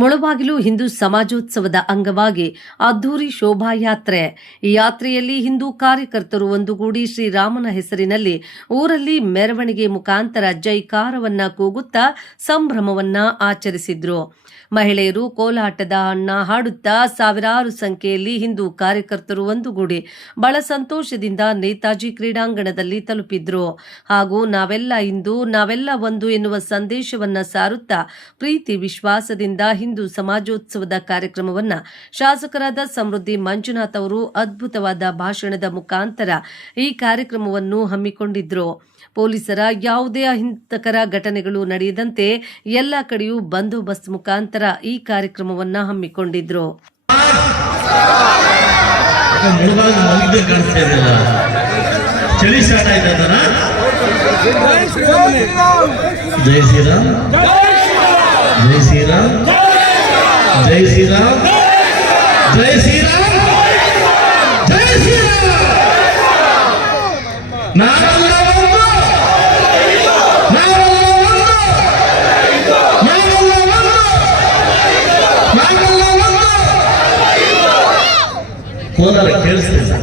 ಮುಳಬಾಗಿಲು ಹಿಂದೂ ಸಮಾಜೋತ್ಸವದ ಅಂಗವಾಗಿ ಅದ್ದೂರಿ ಶೋಭಾಯಾತ್ರೆ. ಈ ಯಾತ್ರೆಯಲ್ಲಿ ಹಿಂದೂ ಕಾರ್ಯಕರ್ತರು ಒಂದುಗೂಡಿ ಶ್ರೀರಾಮನ ಹೆಸರಿನಲ್ಲಿ ಊರಲ್ಲಿ ಮೆರವಣಿಗೆ ಮುಖಾಂತರ ಜೈಕಾರವನ್ನ ಕೂಗುತ್ತಾ ಸಂಭ್ರಮವನ್ನ ಆಚರಿಸಿದ್ರು. ಮಹಿಳೆಯರು ಕೋಲಾಟದ ಹಾಡುತ್ತಾ ಸಾವಿರಾರು ಸಂಖ್ಯೆಯಲ್ಲಿ ಹಿಂದೂ ಕಾರ್ಯಕರ್ತರು ಒಂದುಗೂಡಿ ಬಹಳ ಸಂತೋಷದಿಂದ ನೇತಾಜಿ ಕ್ರೀಡಾಂಗಣದಲ್ಲಿ ತಲುಪಿದ್ರು. ಹಾಗೂ ನಾವೆಲ್ಲ ಹಿಂದೂ, ನಾವೆಲ್ಲ ಒಂದು ಎನ್ನುವ ಸಂದೇಶವನ್ನ ಸಾರುತ್ತಾ ಪ್ರೀತಿ ವಿಶ್ವಾಸದಿಂದ ಹಿಂದೂ ಸಮಾಜೋತ್ಸವದ ಕಾರ್ಯಕ್ರಮವನ್ನ ಶಾಸಕರಾದ ಸಮೃದ್ಧಿ ಮಂಜುನಾಥ್ ಅವರು ಅದ್ಭುತವಾದ ಭಾಷಣದ ಮುಖಾಂತರ ಈ ಕಾರ್ಯಕ್ರಮವನ್ನು ಹಮ್ಮಿಕೊಂಡಿದ್ರು. ಪೊಲೀಸರ ಯಾವುದೇ ಅಹಿತಕರ ಘಟನೆಗಳು ನಡೆಯದಂತೆ ಎಲ್ಲ ಕಡೆಯೂ ಬಂದೋಬಸ್ತ್ ಮುಖಾಂತರ ಈ ಕಾರ್ಯಕ್ರಮವನ್ನ ಹಮ್ಮಿಕೊಂಡಿದ್ರು. ಜೈ ಶ್ರೀರಾಮ್, ಜೈ ಶ್ರೀರಾಮ್, ಜೈ ಶ್ರೀರಾಮ್, ಜೈ ಶ್ರೀರಾಮ್, ಜೈ ಶ್ರೀರಾಮ್. ಕೋಲಾರ ಕೇಳಿಸ್ತಿಲ್ಲ,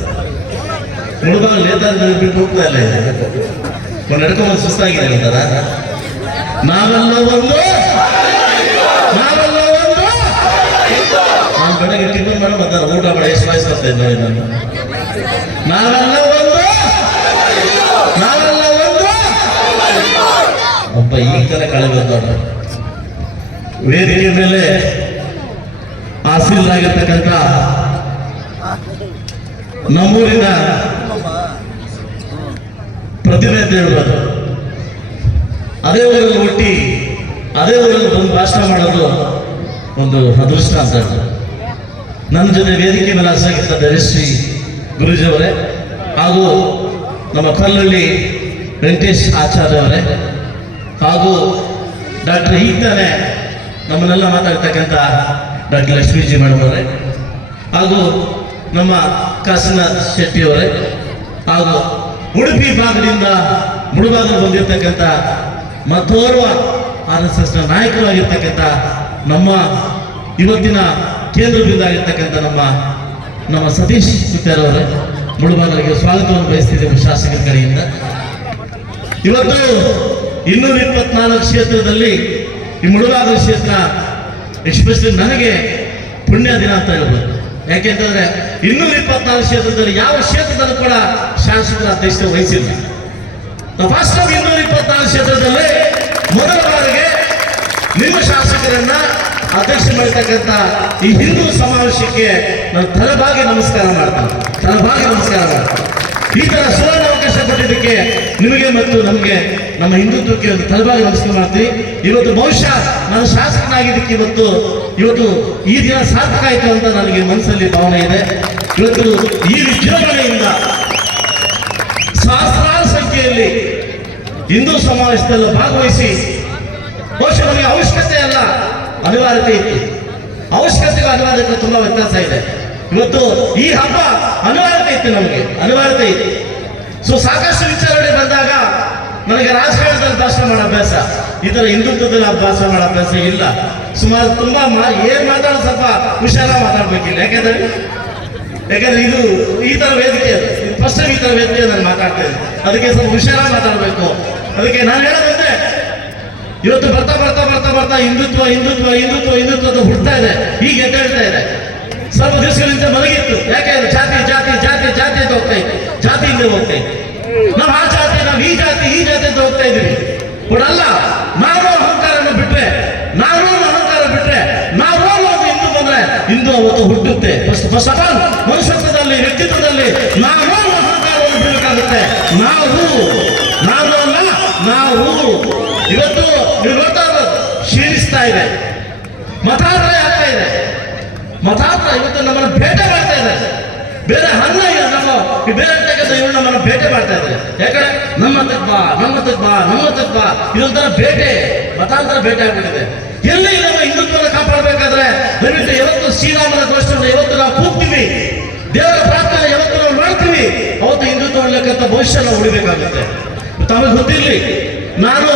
ಮುಳುಬಾಗ ನೇತಾಜಿ ಬಿಟ್ಟು ಹೋಗ್ತಾ ಇಲ್ಲ, ನಡ್ಕೊಂಡು ಸುಸ್ತಾಗಿದೆ ಅಂತಾರ. ನಾವೆಲ್ಲ ಒಂದು, ನಾವೆಲ್ಲ ಒಂದು. ನಾನು ಬೆಳಗ್ಗೆ ಟಿಫನ್ ಮಾಡಿ ಬರ್ತಾರೆ, ಊಟ ಮಾಡಿ ಎಷ್ಟು ವಯಸ್ಸಾಗ್ತಾ ಇದ್ದಾರೆ ನಾನು. ನಾವೆಲ್ಲ ಒಂದು, ನಾವೆಲ್ಲ ಒಂದು. ಒಬ್ಬ ಈ ತರ ಕಳೆದ ವೇದಿಕೆ ಮೇಲೆ ಆಸೀನರಾಗಿರ್ತಕ್ಕಂಥ ನಮ್ಮೂರಿನ ಪ್ರತಿಭೆ ಅಂತ ಹೇಳ್ಬೋದು. ಅದೇ ಊರಲ್ಲಿ ಹುಟ್ಟಿ ಅದೇ ಊರಲ್ಲಿ ಒಂದು ಭಾಷಣ ಮಾಡೋದು ಒಂದು ಅದೃಷ್ಟ ಅಂತ. ನನ್ನ ಜೊತೆ ವೇದಿಕೆ ಮೇಲೆ ಆಸಕ್ತಿದ್ದಾರೆ ಶ್ರೀ ಗುರುಜಿ ಅವರೇ, ಹಾಗೂ ನಮ್ಮ ಕಲ್ಲಳ್ಳಿ ವೆಂಕಟೇಶ್ ಆಚಾರ್ಯ ಅವರೇ, ಹಾಗೂ ಡಾಕ್ಟರ್ ಈಗ್ತಾನೆ ನಮ್ಮನ್ನೆಲ್ಲ ಮಾತಾಡ್ತಕ್ಕಂಥ ಡಾಕ್ಟರ್ ಲಕ್ಷ್ಮೀಜಿ ಮೇಡಮ್ ಅವರೇ, ಹಾಗೂ ನಮ್ಮ ಕಾಶಿನಾಥ್ ಶೆಟ್ಟಿ ಅವರೇ, ಹಾಗೂ ಉಡುಪಿ ಭಾಗದಿಂದ ಮುಳುಬಾಗಿಲು ಬಂದಿರತಕ್ಕಂಥ ಮತ್ತೋರ್ವ RSS ನಾಯಕರಾಗಿರ್ತಕ್ಕಂಥ ನಮ್ಮ ಇವತ್ತಿನ ಕೇಂದ್ರದಿಂದ ಆಗಿರ್ತಕ್ಕಂಥ ನಮ್ಮ ಸತೀಶ್ ಸುತ್ತೇರವರೇ, ಮುಳುಬಾಗಿಲಿಗೆ ಸ್ವಾಗತವನ್ನು ಬಯಸ್ತಿದ್ದೇವೆ ಶಾಸಕರ ಕಡೆಯಿಂದ. ಇವತ್ತು 224 ಕ್ಷೇತ್ರದಲ್ಲಿ ಈ ಮುಳುಬಾಗಿಲು ಕ್ಷೇತ್ರ ಎಸ್ಪೆಷಲಿ ನನಗೆ ಪುಣ್ಯ ದಿನ ಅಂತ ಹೇಳ್ಬೋದು. ಯಾಕೆಂತಂದ್ರೆ 224 ಕ್ಷೇತ್ರದಲ್ಲಿ ಯಾವ ಕ್ಷೇತ್ರದಲ್ಲೂ ಕೂಡ ಶಾಸಕರ ಅಧ್ಯಕ್ಷತೆ ವಹಿಸಿಲ್ಲ. ಫಸ್ಟ್ 224 ಕ್ಷೇತ್ರದಲ್ಲಿ ಮೊದಲ ಬಾರಿಗೆ ನಿಮ್ಮ ಶಾಸಕರನ್ನ ಅಧ್ಯಕ್ಷ ಮಾಡಿರ್ತಕ್ಕಂಥ ಈ ಹಿಂದೂ ಸಮಾವೇಶಕ್ಕೆ ನಾನು ತಲೆಬಾಗಿ ನಮಸ್ಕಾರ ಮಾಡ್ತೇನೆ, ತಲೆಬಾಗಿ ನಮಸ್ಕಾರ ಮಾಡ್ತೇನೆ. ಈ ತರ ಸುವರ್ಣ ಅವಕಾಶ ಕೊಟ್ಟಿದ್ದಕ್ಕೆ ನಿಮಗೆ ಮತ್ತು ನಮಗೆ, ನಮ್ಮ ಹಿಂದುತ್ವಕ್ಕೆ ಒಂದು ತಲೆಬಾಗಿ ನಮಸ್ಕಾರ ಮಾಡ್ತೀವಿ. ಇವತ್ತು ಬಹುಶಃ ನಾನು ಶಾಸಕನಾಗಿದ್ದಕ್ಕೆ ಇವತ್ತು ಈ ದಿನ ಸಾರ್ಥಕ ಆಯಿತು ಅಂತ ನನಗೆ ಮನಸ್ಸಲ್ಲಿ ಭಾವನೆ ಇದೆ. ಇವತ್ತು ಈ ವಿಜೃಂಭಣೆಯಿಂದ ಸಹಸ್ರಾರು ಸಂಖ್ಯೆಯಲ್ಲಿ ಹಿಂದೂ ಸಮಾವೇಶದಲ್ಲಿ ಭಾಗವಹಿಸಿ, ಬಹುಶಃ ನಮಗೆ ಅವಶ್ಯಕತೆ ಅಲ್ಲ, ಅನಿವಾರ್ಯತೆ ಇತ್ತು. ಅವಶ್ಯಕತೆಗೂ ಅನಿವಾರ್ಯತೆ ತುಂಬಾ ವ್ಯತ್ಯಾಸ ಇದೆ. ಇವತ್ತು ಈ ಹಬ್ಬ ಅನಿವಾರ್ಯತೆ ಇತ್ತು, ನಮಗೆ ಅನಿವಾರ್ಯತೆ ಇತ್ತು. ಸೊ ಸಾಕಷ್ಟು ವಿಚಾರಣೆ ಬಂದಾಗ ನನಗೆ ರಾಜಕಾರಣದಲ್ಲಿ ಭಾಷಣ ಮಾಡೋ ಅಭ್ಯಾಸ, ಈ ತರ ಹಿಂದುತ್ವದಲ್ಲಿ ಭಾಷಣ ಮಾಡೋ ಅಭ್ಯಾಸ ಇಲ್ಲ. ಸುಮಾರು ತುಂಬಾ ಏನ್ ಮಾತಾಡೋ ಸ್ವಲ್ಪ ಹುಷಾರಾಗಿ ಮಾತಾಡ್ಬೇಕಿಲ್ಲ. ಯಾಕಂದ್ರೆ ಇದು ಈ ತರ ವೇದಿಕೆ, ಫಸ್ಟ್ ಈ ತರ ವೇದಿಕೆ ನಾನು ಮಾತಾಡ್ತಾ ಇದ್ದೆ, ಅದಕ್ಕೆ ಸ್ವಲ್ಪ ಹುಷಾರಾಗಿ ಮಾತಾಡ್ಬೇಕು. ಅದಕ್ಕೆ ನಾನು ಹೇಳೋದಂದ್ರೆ, ಇವತ್ತು ಬರ್ತಾ ಬರ್ತಾ ಬರ್ತಾ ಬರ್ತಾ ಹಿಂದುತ್ವ ಹಿಂದುತ್ವ ಹಿಂದುತ್ವ ಹಿಂದುತ್ವ ಅಂತ ಹುಡ್ತಾ ಇದೆ, ಈಗ ಎದ್ದು ಹೇಳ್ತಾ ಇದೆ. ಸ್ವಲ್ಪ ದಿವಸಗಳಿಂದ ಮಲಗಿತ್ತು. ಯಾಕೆಂದ್ರೆ ಜಾತಿ ಜಾತಿ ಜಾತಿ ಜಾತಿ ಅಂತ ಹೋಗ್ತಾ ಇತ್ತು, ಜಾತಿಯಿಂದ ಹೋಗ್ತಾ ಇತ್ತು. ನಾವು ಆ ಜಾತಿ, ನಾವು ಈ ಜಾತಿ ಅಂತ ಹೋಗ್ತಾ ಇದ್ವಿ. ಕೊಡಲ್ಲ, ನಾವು ಅಹಂಕಾರನ ಬಿಟ್ರೆ, ನಾವು ಅಹಂಕಾರ ಬಿಟ್ರೆ, ನಾವು ಒಂದು ಹಿಂದೂ ಬಂದ್ರೆ ಹಿಂದೂ ಅವತ್ತು ಹುಟ್ಟುತ್ತೆ. ಫಸ್ಟ್ ಆಫ್ ಆಲ್ ಮನುಷ್ಯತ್ವದಲ್ಲಿ, ವ್ಯಕ್ತಿತ್ವದಲ್ಲಿ ನಾವು ಅಹಂಕಾರವನ್ನು ಬಿಡಬೇಕಾಗುತ್ತೆ. ನಾವು ಅಲ್ಲ, ನಾವು ಇವತ್ತು ಕ್ಷೀಣಿಸ್ತಾ ಇದೆ, ಮತಾಂತರ ಆಗ್ತಾ ಇದೆ. ಮತಾಂತರ ಇವತ್ತು ನಮ್ಮನ್ನು ಭೇಟೆ ಮಾಡ್ತಾ ಇದ್ದಾರೆ. ಬೇರೆ ಹಣ್ಣ ನಮ್ಮ ಬೇರೆ ಇವರು ನಮ್ಮನ್ನು ಭೇಟೆ ಮಾಡ್ತಾ ಇದ್ದಾರೆ. ಯಾಕಂದ್ರೆ ನಮ್ಮ ತತ್ವ ಇದೊಂಥರ ಬೇಟೆ, ಮತಾಂತರ ಬೇಟೆ ಆಗ್ಬಿಟ್ಟಿದೆ. ಎಲ್ಲಿ ನಮ್ಮ ಹಿಂದುತ್ವವನ್ನು ಕಾಪಾಡಬೇಕಾದ್ರೆ ದಯವಿಟ್ಟು ಯಾವತ್ತು ಶ್ರೀರಾಮನ ಘೋಷಣೆ ಯಾವತ್ತು ನಾವು ಕೂಗ್ತೀವಿ, ದೇವರ ಪ್ರಾರ್ಥನೆ ಯಾವತ್ತು ನಾವು ಮಾಡ್ತೀವಿ, ಅವತ್ತು ಹಿಂದುತ್ವ ಉಳ್ಳಕ್ಕಂತ ಭವಿಷ್ಯ ನಾವು ಉಳಿಬೇಕಾಗುತ್ತೆ. ತಮಗೆ ಗೊತ್ತಿರಲಿ, ನಾನು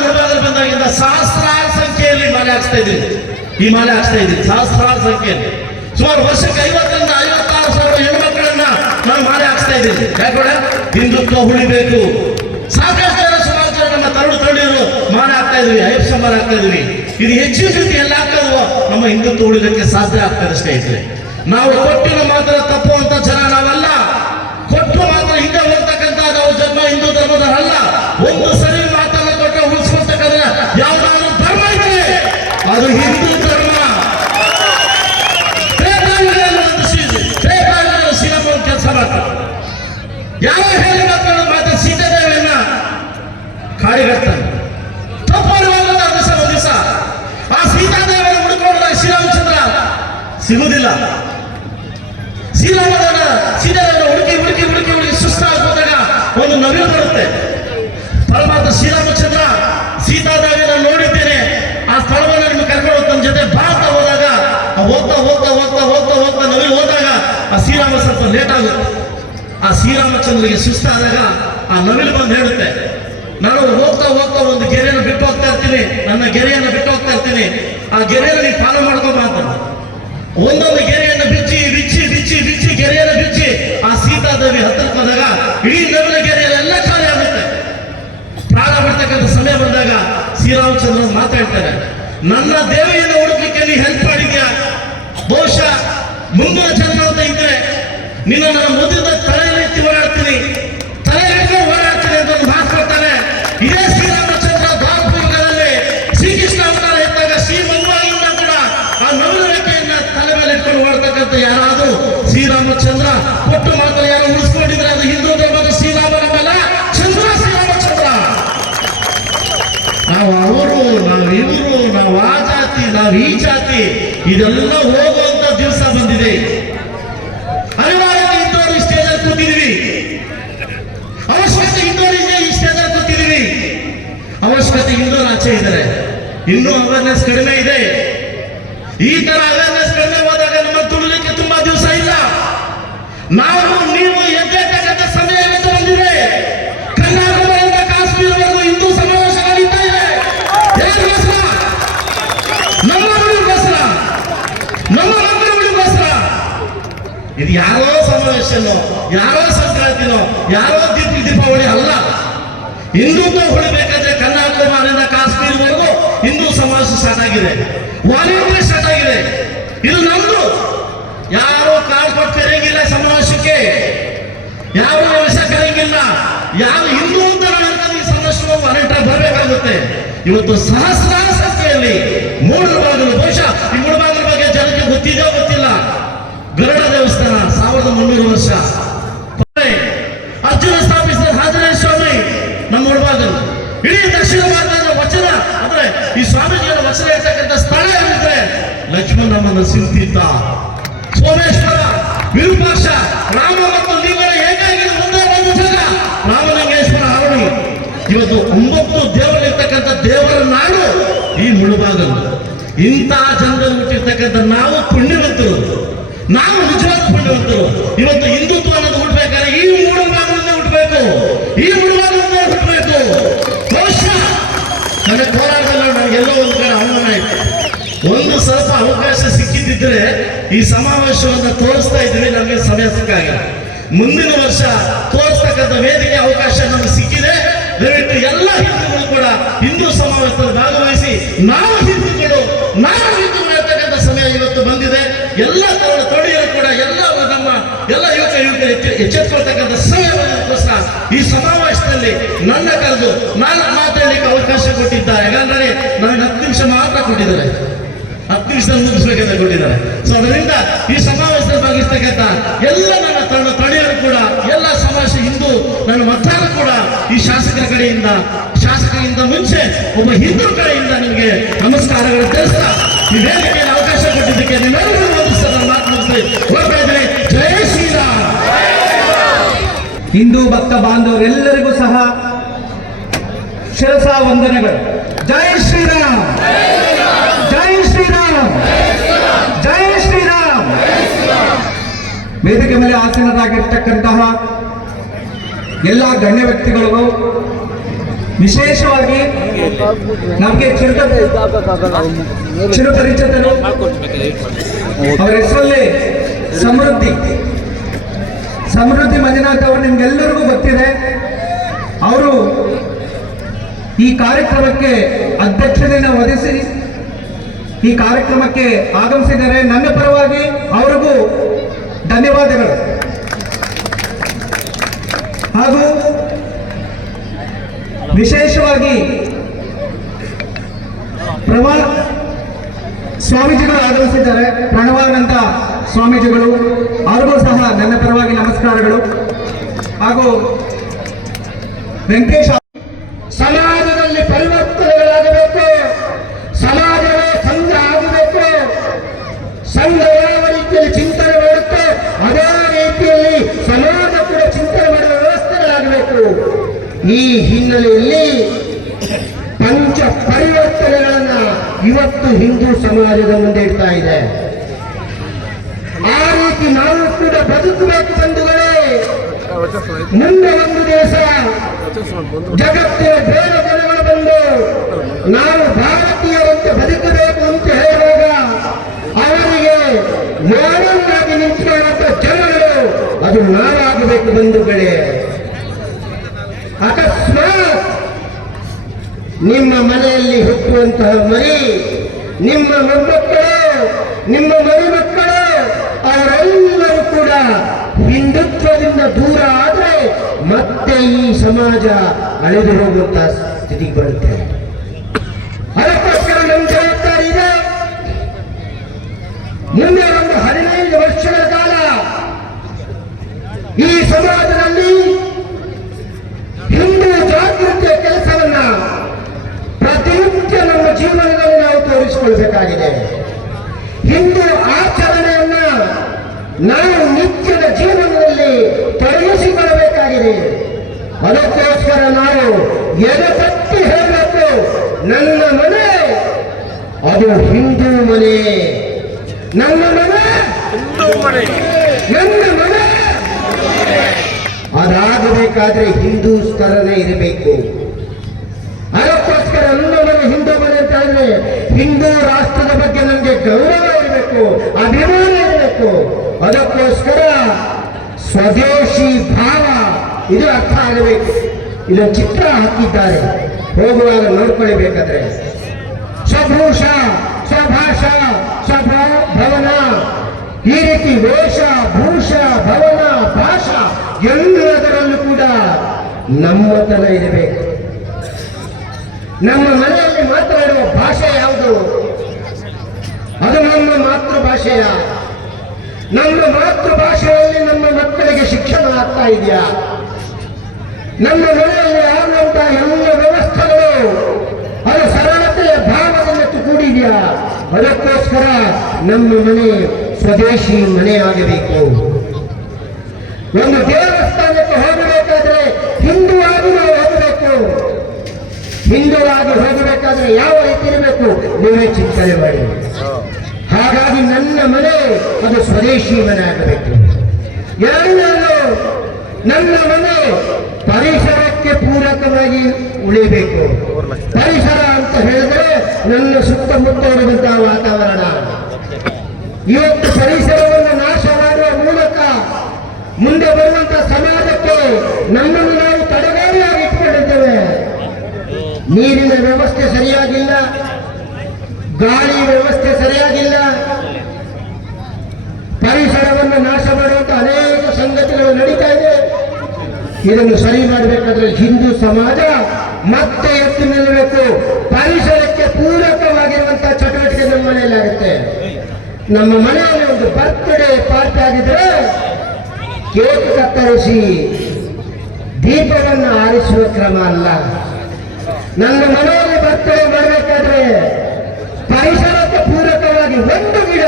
ಮುಳುಬಾಗಿಲು ಬಂದಾಗಿಂದ ಸಹಸ್ರಾರು ಸಂಖ್ಯೆಯಲ್ಲಿ ಮನೆ ಹಾಕ್ಸ್ತಾ ಇದ್ದೀನಿ. ಈ ಮಾಲೆ ಹಾಕ್ಸ್ತಾ ಇದ್ದೀನಿ ಸಹಸ್ರಾರು ಸಂಖ್ಯೆಯಲ್ಲಿ. ಸುಮಾರು ವರ್ಷಕ್ಕೆ 50ರಿಂದ 56 ಸಾವಿರ ಹೆಣ್ಮಕ್ಕಳನ್ನ ನಾನು ಮಾಲೆ ಹಾಕ್ಸ್ತಾ ಇದ್ದೀನಿ. ಯಾಕಂದ್ರೆ ಹಿಂದುತ್ವ ಉಳಿಬೇಕು. ಸಾಕಷ್ಟು ಜನ ಸುಮಾರು ಜನ ನಮ್ಮ ತರುಣಿಯರು ಮಾಲೆ ಹಾಕ್ತಾ ಇದ್ವಿ, ಅಯ್ಯಪ್ಪ ಮಾಲೆ ಹಾಕ್ತಾ ಇದ್ವಿ. ಇದು ಹೆಚ್ಚಿನ ರೀತಿ ಎಲ್ಲ ಹಾಕೋದು ನಮ್ಮ ಹಿಂದುತ್ವ ಉಳಿದಕ್ಕೆ ಸಾಧ್ಯ ಆಗ್ತದೆ ಸ್ನೇಹಿತರೆ. ನಾವು ಕೊಟ್ಟಿನ ಮಾತ್ರ ತಪ್ಪುವಂತ ಜನ ನಾವಲ್ಲ. ಕೊಟ್ಟು ಮಾತ್ರ ಹಿಂದೆ ಹೋಗ್ತಕ್ಕಂಥ ನಾವು ಜನ್ಮ ಹಿಂದೂ ಧರ್ಮದವರಲ್ಲ. ಒಂದು ಸರಿ ಮಾತನ್ನ ಕೊಟ್ಟರೆ ಉಳಿಸ್ಕೊಳ್ತಕ್ಕಂಥ ಯಾವ್ದಾದ್ರು ಧರ್ಮ ಇದೆ ಅದು ಹಿಂದೂ ಧರ್ಮ. ಶ್ರೀರಾಮ ಕೆಲಸ ಮಾಡ್ತಾರೆ. ಯಾವ ಹೇಳಿ ಮಕ್ಕಳು ಮಾತ್ರ ಸೀತಾದೇವಿಯನ್ನ ಕಾಡಿಗಟ್ಟಾನೆ ತಪ್ಪರಿವಾಗದ ದಿವಸ ಆ ಸೀತಾದೇವಿಯನ್ನು ಹುಡುಕೊಂಡ್ರೆ ಶ್ರೀರಾಮಚಂದ್ರ ಸಿಗುವುದಿಲ್ಲ. ಸೀತಾದೇವಿಯನ್ನು ಹುಡುಕಿ ಹುಡುಕಿ ಹುಡುಕಿ ಹುಡುಕಿ ಸುಸ್ತಾಗಿ ಹೋದಾಗ ಒಂದು ನವಿಲು ಬರುತ್ತೆ. ಪರಮಾತ್ಮ ಶ್ರೀರಾಮಚಂದ್ರ ಸೀತಾದೇವಿಯನ್ನು ನೋಡಿದ್ದೇನೆ, ಆ ಸ್ಥಳವನ್ನು ನಿಮ್ಗೆ ಕರ್ಕೊಂಡು ತನ್ನ ಜೊತೆ ಭಾರತ ಹೋದಾಗ ಹೋಗ್ತಾ ಹೋಗ್ತಾ ಹೋಗ್ತಾ ಹೋಗ್ತಾ ಹೋಗ್ತಾ ನವಿಲು ಹೋದಾಗ ಆ ಶ್ರೀರಾಮ ಸ್ವಲ್ಪ ಲೇಟ್ ಆಗುತ್ತೆ. ಆ ಶ್ರೀರಾಮಚಂದ್ರಿಗೆ ಸುಸ್ತಾದಾಗ ಆ ನವಿಲು ಬಂದು ಹೇಳುತ್ತೆ, ನಾನು ಹೋಗ್ತಾ ಹೋಗ್ತಾ ಒಂದು ಗೆರೆಯನ್ನು ಬಿಟ್ಟು ಹೋಗ್ತಾ ಇರ್ತೀನಿ, ನನ್ನ ಗೆರೆಯನ್ನು ಬಿಟ್ಟು ಹೋಗ್ತಾ ಇರ್ತೀನಿ, ಆ ಗೆರೆಯನ್ನು ನೀವು ಫಾಲೋ ಮಾಡ್ಕೊಂಬ ಅಂತ. ಒಂದೊಂದು ಗೆರೆಯನ್ನು ಬಿಚ್ಚಿ ಬಿಚ್ಚಿ ಬಿಚ್ಚಿ ಬಿಚ್ಚಿ ಗೆರೆಯನ್ನು ಬಿಚ್ಚಿ ಆ ಸೀತಾದೇವಿ ಹತ್ತಿರಕ್ಕೆ ಹೋದಾಗ ಇಡೀ ನವಿಲ ಗೆರೆಯಲ್ಲೆಲ್ಲ ಖಾಲಿ ಆಗುತ್ತೆ. ಪ್ರಾಣ ಬಿಡ್ತಕ್ಕಂಥ ಸಮಯ ಬಂದಾಗ ಶ್ರೀರಾಮಚಂದ್ರ ಮಾತಾಡ್ತಾರೆ, ನನ್ನ ದೇವಿಯನ್ನು ಹುಡುಕಲಿಕ್ಕೆ ನೀ ಹೆಲ್ಪ್ ಮಾಡಿದ್ಯಾ, ಬಹುಶಃ ಮುಂದಿನ ಜನ್ಮ ಅಂತ ಇದ್ರೆ ನಿನ್ನ ನನ್ನ ಮೊದಲಿಂದ ತಲೆಯಲ್ಲಿ ಎತ್ತಿ ಓಡಾಡ್ತೀನಿ, ತಲೆ ಹಿಡ್ಕೊಂಡು ಓಡಾಡ್ತೀನಿ ಅಂತ ಒಂದು ಮಾತು ಕೊಡ್ತಾನೆ. ಇದೇ ಶ್ರೀರಾಮಚಂದ್ರ ದ್ವಾಪರಯುಗದಲ್ಲಿ ಶ್ರೀಕೃಷ್ಣ ಅವತಾರ ಎತ್ತಾಗ ಶ್ರೀಮಂಗವಾಗಿಂದ ಕೂಡ ಆ ನವಿಲು ರೇಖೆಯನ್ನ ತಲೆ ಮೇಲೆ ಇಟ್ಕೊಂಡು ಓಡ್ತಕ್ಕಂಥ ಯಾರಾದ್ರೂ ಶ್ರೀರಾಮಚಂದ್ರ ಕೊಟ್ಟು ಮಾತ್ರ ಯಾರು ಉಳಿಸ್ಕೊಂಡಿದ್ರೆ ಅದು ಹಿಂದೂ ಧರ್ಮದ ಶ್ರೀರಾಮನಲ್ಲ, ಚಂದ್ರ ಶ್ರೀರಾಮಚಂದ್ರ. ನಾವು ಅವರು, ನಾವು ಇವರು, ನಾವು ಆ ಜಾತಿ, ನಾವು ಈ ಜಾತಿ, ಇದೆಲ್ಲ ಹೋಗುವಂತ ದಿವಸ ಬಂದಿದೆ. ಅನಿವಾರ್ಯತೆ ಇದ್ದವರು ಈ ಸ್ಟೇಜಲ್ಲಿ ಕೂತಿದ್ವಿ, ಅವಶ್ಯಕತೆ ಇದ್ದವರು ಈ ಸ್ಟೇಜಲ್ಲಿ ಕೂತಿದ್ವಿ, ಅವಶ್ಯಕತೆ ಇದ್ದವರು ಆಚೆ ಇದ್ದಾರೆ. ಇನ್ನೂ ಅವೇರ್ನೆಸ್ ಕಡಿಮೆ ಇದೆ. ಈ ತರ ಅವೇರ್ನೆಸ್ ಕಡಿಮೆ ಹೋದಾಗ ನಮ್ಮ ತುಳಿಲಿಕ್ಕೆ ತುಂಬಾ ದಿವಸ ಇಲ್ಲ. ನಾವು ನೀವು ಎದ್ದೇಳ್ತಕ್ಕಂಥ ಸಮಯ ಇವತ್ತು ಬಂದಿದೆ. ಕನ್ಯಾಕುಮಾರಿಯಿಂದ ಕಾಶ್ಮೀರವರೆಗೂ ಹಿಂದೂ ಸಮಾವೇಶ ನಡೀತಾ ಇದೆ. ಏನಿಗೋಸ್ಕರ? ನಮ್ಮ ಉಳಿಗೋಸ್ಕರ, ನಮ್ಮ ಮಕ್ಕಳ ಉಳಿಗೋಸ್ಕರ. ಇದು ಯಾರೋ ಸಮಾವೇಶನೋ, ಯಾರೋ ಸಂಕ್ರಾಂತಿನೋ, ಯಾರೋ ದೀಪಾವಳಿ ಅಲ್ಲ. ಹಿಂದುತ್ವ ಉಳಿಬೇಕಾದ್ರೆ ಕನ್ಯಾಕುಮಾರಿಯಿಂದ ಕಾಶ್ಮೀರವರೆಗೂ ಹಿಂದೂ ಸಮಾವೇಶ ಸ್ಟಾರ್ಟ್ ಆಗಿದೆ, ವಾಲ್ಯೂಮ್ ಸ್ಟಾರ್ಟ್ ಆಗಿದೆ. ಇದು ನಮ್ದು. ಯಾರು ಕಾರ್ಡ್ ಕೊಟ್ಟು ಕರೆಯಂಗಿಲ್ಲ ಸಮಾವೇಶಕ್ಕೆ, ಯಾರು ವ್ಯವಸಾಯ ಕರೆಯಂಗಿಲ್ಲ. ಯಾರು ಹಿಂದೂ ಅಂತ ಈ ಸಮಾವೇಶ ವಾಲಂಟಿಯರ್ ಬರಬೇಕಾಗುತ್ತೆ. ಇವತ್ತು ಸಹಸ್ರಾರು ಸಂಖ್ಯೆಯಲ್ಲಿ ಮೂಡಲಬಾಗಿಲು, ಬಹುಶಃ ಈ ಮೂಡಲಬಾಗಿಲು ಬಗ್ಗೆ ಜನಕ್ಕೆ ಗೊತ್ತಿದೆಯೋ ಗೊತ್ತಿಲ್ಲ. ಗರುಡ ದೇವಸ್ಥಾನ 1300 ವರ್ಷ ಅರ್ಜುನ ಸ್ಥಾಪಿಸಿದ ಆಂಜನೇಯ ಸ್ವಾಮಿ ನಮ್ಮ ಮೂಡಲಬಾಗಿಲು. ಇಡೀ ದಕ್ಷಿಣ ಭಾರತದ ವಚನ ಅಂದ್ರೆ ಈ ಸ್ವಾಮೀಜಿಗಳ ವಚನ ಇರ್ತಕ್ಕಂಥ ಸ್ಥಳ ಏನಿದ್ರೆ ಲಕ್ಷ್ಮಣನ ಸಿಂತೀರ್ಥ, ಸೋಮೇಶ್ವರ, ವಿರೂಪಾಕ್ಷ, ರಾಮ ಮತ್ತು ನೀವರ ಹೇಗಾಗಿ ಒಂದೇ ಒಂದು ಜಾಗ ರಾಮಲಿಂಗೇಶ್ವರ ಅವಳಿ. ಇವತ್ತು 9 ದೇವರಿರ್ತಕ್ಕಂಥ ದೇವರ ನಾಡು ಈ ಮುಳುಬಾಗಲು. ಇಂತಹ ಜನರಲ್ಲಿ ಹುಟ್ಟಿರ್ತಕ್ಕಂಥ ನಾವು ಪುಣ್ಯವಂತರು, ನಾವು ನಿಜವಾದ ಪುಣ್ಯವಂತರು. ಇವತ್ತು ಹಿಂದುತ್ವ ಅನ್ನೋದು ಹುಟ್ಟಬೇಕಾದ್ರೆ ಈ ಮುಳುಬಾಗಲಿಂದ ಹುಟ್ಟಬೇಕು, ಈ ಮುಳುಬಾಗಲಿಂದ ಹುಟ್ಟಬೇಕು. ಬಹುಶಃ ನನಗೆ ಹೋರಾಟದಲ್ಲಿ ನನಗೆಲ್ಲೋ ಒಂದು ಕಡೆ ಅವಮಾನ ಆಯ್ತು. ಒಂದು ಸ್ವಲ್ಪ ಅವಕಾಶ ಸಿಕ್ಕಿದ್ದಿದ್ರೆ ಈ ಸಮಾವೇಶವನ್ನು ತೋರಿಸ್ತಾ ಇದ್ವಿ, ನಮಗೆ ಸಮಯ ಸಿಕ್ಕಾಗಿಲ್ಲ. ಮುಂದಿನ ವರ್ಷ ತೋರಿಸ್ತಕ್ಕಂಥ ವೇದಿಕೆ ಅವಕಾಶ ನಮಗೆ ಸಿಕ್ಕಿದೆ. ದಯವಿಟ್ಟು ಎಲ್ಲ ಹಿಂದೂಗಳು ಕೂಡ ಹಿಂದೂ ಸಮಾವೇಶದಲ್ಲಿ ಭಾಗವಹಿಸಿ ನಾವು ಹಿಂದೂಗಳು ಇರ್ತಕ್ಕಂಥ ಸಮಯ ಇವತ್ತು ಬಂದಿದೆ. ಎಲ್ಲ ತೊಡೆಯರು ಕೂಡ ಎಲ್ಲ ನಮ್ಮ ಎಲ್ಲ ಯುವಕರು ಎಚ್ಚೆತ್ಕೊಳ್ತಕ್ಕಂಥ ಸಮಯ ಬಂದಕ್ಕೋಸ್ಕರ ಈ ಸಮಾವೇಶದಲ್ಲಿ ನನ್ನ ಕರೆದು ನಾನು ಮಾತಾಡಲಿಕ್ಕೆ ಅವಕಾಶ ಕೊಟ್ಟಿದ್ದಾರೆ. ಯಾಕಂದ್ರೆ ನನಗೆ 10 ನಿಮಿಷ ಮಾತ್ರ ಕೊಟ್ಟಿದ್ದಾರೆ, 10 ನಿಮಿಷದಲ್ಲಿ ಮುಗಿಸ್ಬೇಕಂತ ಕೊಟ್ಟಿದ್ದಾರೆ. ಸೊ ಅದರಿಂದ ಈ ಸಮಾವೇಶದಲ್ಲಿ ಭಾಗವಹಿಸ್ತಕ್ಕಂಥ ಎಲ್ಲ ನನ್ನ ತಡೆಯರು ಕೂಡ, ಎಲ್ಲ ಸಮಾವೇಶ ಹಿಂದೂ ನನ್ನ ಮತದಾರ ಕೂಡ ಈ ಶಾಸಕರ ಶಾಸಕರಿಂದ ಮುಂಚೆ ಒಬ್ಬ ಹಿಂದೂ ಕಡೆಯಿಂದ ನಿಮಗೆ ನಮಸ್ಕಾರಗಳು ತಿಳಿಸ್ತಾ ಈ ವೇದಿಕೆಯಲ್ಲಿ ಅವಕಾಶ ಕೊಟ್ಟಿದ್ದಕ್ಕೆ ನಿಮ್ಮೆಲ್ಲರೂ ಮಾತು ಮುಗಿಸ್ತೀವಿ. ಜಯ ಶ್ರೀರಾಮ್. ಹಿಂದೂ ಭಕ್ತ ಬಾಂಧವರೆಲ್ಲರಿಗೂ ಸಹ ಶಿರಸ ವಂದನೆಗಳು. ಜೈ ಶ್ರೀರಾಮ್, ಜೈ ಶ್ರೀರಾಮ್, ಜೈ ಶ್ರೀರಾಮ್. ವೇದಿಕೆ ಮೇಲೆ ಆಸೀನರಾಗಿರ್ತಕ್ಕಂತಹ ಎಲ್ಲ ಗಣ್ಯ ವ್ಯಕ್ತಿಗಳಿಗೂ ವಿಶೇಷವಾಗಿ ನಮಗೆ ಚಿರಪರಿಚಿತರು, ಅವರ ಹೆಸರಲ್ಲಿ ಸಮೃದ್ಧಿ ಮಂಜುನಾಥ್ ಅವರು ನಿಮ್ಗೆಲ್ಲರಿಗೂ ಗೊತ್ತಿದೆ. ಅವರು ಈ ಕಾರ್ಯಕ್ರಮಕ್ಕೆ ಅಧ್ಯಕ್ಷತೆಯನ್ನು ವಹಿಸಿ ಈ ಕಾರ್ಯಕ್ರಮಕ್ಕೆ ಆಗಮಿಸಿದ್ದಾರೆ. ನನ್ನ ಪರವಾಗಿ ಅವರಿಗೂ ಧನ್ಯವಾದಗಳು. ಹಾಗೂ ವಿಶೇಷವಾಗಿ ಸ್ವಾಮೀಜಿಗಳು ಆಗಮಿಸಿದ್ದಾರೆ. ಪ್ರಣವಾನಂದ ಸ್ವಾಮೀಜಿಗಳು, ಅವರಿಗೂ ಸಹ ನನ್ನ ಪರವಾಗಿ ನಮಸ್ಕಾರಗಳು. ಹಾಗೂ ವೆಂಕಟೇಶ್, ಸಮಾಜದಲ್ಲಿ ಪರಿವರ್ತನೆಗಳಾಗಬೇಕು, ಸಮಾಜವೇ ಸಂಘ ಆಗಬೇಕು. ಸಂಘ ಯಾವ ರೀತಿಯಲ್ಲಿ ಚಿಂತನೆ ಮಾಡುತ್ತೆ ಅದೇ ರೀತಿಯಲ್ಲಿ ಸಮಾಜ ಕೂಡ ಚಿಂತನೆ ಮಾಡುವ ವ್ಯವಸ್ಥೆಗಳಾಗಬೇಕು. ಈ ಹಿನ್ನೆಲೆಯಲ್ಲಿ ಪಂಚ ಪರಿವರ್ತನೆಗಳನ್ನ ಇವತ್ತು ಹಿಂದೂ ಸಮಾಜದ ಮುಂದೆ ಇಡ್ತಾ ಇದೆ. ಆ ರೀತಿ ನಾವು ಕೂಡ ಬದುಕಬೇಕು ಬಂಧುಗಳೇ. ಮುಂದೆ ಒಂದು ದಿವಸ ಜಗತ್ತಿನ ಬೇರೆ ಜನಗಳು ಬಂದು ನಾವು ಭಾರತೀಯರಂತೆ ಬದುಕಬೇಕು ಅಂತ ಹೇಳುವಾಗ ಅವರಿಗೆ ಯಾರನ್ನಾಗಿ ನಿಂತ್ಕೊಳ್ಳುವಂತ ಜನಗಳು ಅದು ನಾವಾಗಬೇಕು ಬಂಧುಗಳೇ. ಅಕಸ್ಮಾತ್ ನಿಮ್ಮ ಮನೆಯಲ್ಲಿ ಹುಟ್ಟುವಂತಹ ಮರಿ, ನಿಮ್ಮ ಮೊಮ್ಮಕ್ಕಳು, ನಿಮ್ಮ ಮರಿಮಕ್ಕಳು ಅವರೆಲ್ಲರೂ ಕೂಡ ಹಿಂದುತ್ವದಿಂದ ದೂರ ಆದರೆ ಮತ್ತೆ ಈ ಸಮಾಜ ಅಳೆದು ಹೋಗುವಂತಹ ಸ್ಥಿತಿಗೆ ಬರುತ್ತೆ. ಅದಕ್ಕೋಸ್ಕರ ನಮ್ಮ ಜವಾಬ್ದಾರಿ ಇದೆ. ಮುಂದೆ ಒಂದು 15 ವರ್ಷಗಳ ಕಾಲ ಈ ಸಮಾಜದಲ್ಲಿ ಹಿಂದೂ ಜಾಗೃತಿಯ ಕೆಲಸವನ್ನ ಪ್ರತಿನಿತ್ಯ ನಮ್ಮ ಜೀವನದಲ್ಲಿ ನಾವು ತೋರಿಸಿಕೊಳ್ಬೇಕಾಗಿದೆ. ಹಿಂದೂ ಆಚರಣೆಯನ್ನ ನಾವು ನಿತ್ಯದ ಜೀವನದಲ್ಲಿ ತೊಡಗಿಸಿಕೊಳ್ಳಬೇಕಾಗಿದೆ. ಅದಕ್ಕೋಸ್ಕರ ನಾವು ಎದೆತಟ್ಟಿ ಹೇಳಬೇಕು, ನನ್ನ ಮನೆ ಅದು ಹಿಂದೂ ಮನೆ, ನನ್ನ ಮನೆ ನನ್ನ ಮನೆ. ಅದಾಗಬೇಕಾದ್ರೆ ಹಿಂದೂ ಸ್ತರನೇ ಇರಬೇಕು. ಅದಕ್ಕೋಸ್ಕರ ನನ್ನ ಮನೆ ಹಿಂದೂ ಮನೆ ಅಂತ ಹೇಳಿದ್ರೆ ಹಿಂದೂ ರಾಷ್ಟ್ರದ ಬಗ್ಗೆ ನನಗೆ ಗೌರವ ಇರಬೇಕು, ಅಭಿಮಾನ ಇರಬೇಕು. ಅದಕ್ಕೋಸ್ಕರ ಸ್ವದೇಶಿ ಭಾವ ಇದು ಅರ್ಥ ಆಗಬೇಕು. ಇದೊಂದು ಚಿತ್ರ ಹಾಕಿದ್ದಾರೆ, ಹೋಗುವಾಗ ನೋಡ್ಕೊಳ್ಬೇಕಾದ್ರೆ ಸ್ವಭೂಷ, ಸ್ವಭಾಷ, ಸ್ವಭವನ, ಈ ರೀತಿ ವೇಷ, ಭೂಷ, ಭವನ, ಭಾಷಾ ಎಲ್ಲದರಲ್ಲೂ ಕೂಡ ನಮ್ಮತನ ಇರಬೇಕು. ನಮ್ಮ ಮನೆಯಲ್ಲಿ ಮಾತನಾಡುವ ಭಾಷೆ ಯಾವುದು? ಅದು ನಮ್ಮ ಮಾತೃಭಾಷೆಯ. ನಮ್ಮ ಮಾತೃಭಾಷೆಯಲ್ಲಿ ನಮ್ಮ ಮಕ್ಕಳಿಗೆ ಶಿಕ್ಷಣ ಆಗ್ತಾ ಇದೆಯಾ? ನಮ್ಮ ಮನೆಯಲ್ಲಿ ಆಗುವಂತಹ ಎಲ್ಲ ವ್ಯವಸ್ಥೆಗಳು ಅದು ಸರಳತೆಯ ಭಾವದಿಂದ ಕೂಡಿದೆಯಾ? ಅದಕ್ಕೋಸ್ಕರ ನಮ್ಮ ಮನೆ ಸ್ವದೇಶಿ ಮನೆಯಾಗಬೇಕು. ಒಂದು ದೇವಸ್ಥಾನಕ್ಕೆ ಹೋಗಬೇಕಾದ್ರೆ ಹಿಂದುವಾಗಿ ನಾವು ಹೋಗಬೇಕು. ಹಿಂದುವಾಗಿ ಹೋಗಬೇಕಾದ್ರೆ ಯಾವ ರೀತಿ ಇರಬೇಕು ನೀವೇ ಚಿಂತನೆ ಮಾಡಿ. ಹಾಗಾಗಿ ನನ್ನ ಮನೆ ಅದು ಸ್ವದೇಶಿ ಮನೆ ಆಗಬೇಕು. ಎರಡನೇದು, ನನ್ನ ಮನೆ ಪರಿಸರಕ್ಕೆ ಪೂರಕವಾಗಿ ಉಳಿಬೇಕು. ಪರಿಸರ ಅಂತ ಹೇಳಿದ್ರೆ ನನ್ನ ಸುತ್ತಮುತ್ತ ಇರುವಂತಹ ವಾತಾವರಣ. ಇವತ್ತು ಪರಿಸರವನ್ನು ನಾಶ ಮಾಡುವ ಮೂಲಕ ಮುಂದೆ ಬರುವಂತಹ ಸಮಾಜಕ್ಕೆ ನಮ್ಮನ್ನು ನಾವು ತಡೆಗೋಡೆಯಾಗಿ ಇಟ್ಕೊಂಡಿದ್ದೇವೆ. ನೀರಿನ ವ್ಯವಸ್ಥೆ ಸರಿಯಾಗಿಲ್ಲ, ಗಾಳಿ ವ್ಯವಸ್ಥೆ ಸರಿಯಾಗಿಲ್ಲ, ಪರಿಸರವನ್ನು ನಾಶ ಮಾಡುವಂತ ಅನೇಕ ಸಂಗತಿಗಳು ನಡೀತಾ ಇದೆ. ಇದನ್ನು ಸರಿ ಮಾಡಬೇಕಾದ್ರೆ ಹಿಂದೂ ಸಮಾಜ ಮತ್ತೆ ಎತ್ತು ನಿಲ್ಲಬೇಕು. ಪರಿಸರಕ್ಕೆ ಪೂರಕವಾಗಿರುವಂತಹ ಚಟುವಟಿಕೆ ನಮ್ಮ ಮನೆಯಲ್ಲಿ ಆಗುತ್ತೆ. ನಮ್ಮ ಮನೆಯಲ್ಲಿ ಒಂದು ಬರ್ತ್ಡೇ ಪಾರ್ಟಿ ಆಗಿದ್ರೆ ಕೇಕ್ ಕತ್ತರಿಸಿ ದೀಪವನ್ನು ಆರಿಸುವ ಕ್ರಮ ಅಲ್ಲ. ನನ್ನ ಮನೆಯಲ್ಲಿ ಬರ್ತ್ಡೇ ಮಾಡಬೇಕಾದ್ರೆ ಪರಿಸರಕ್ಕೆ ಪೂರಕವಾಗಿ ಒಂದು ಗಿಡ,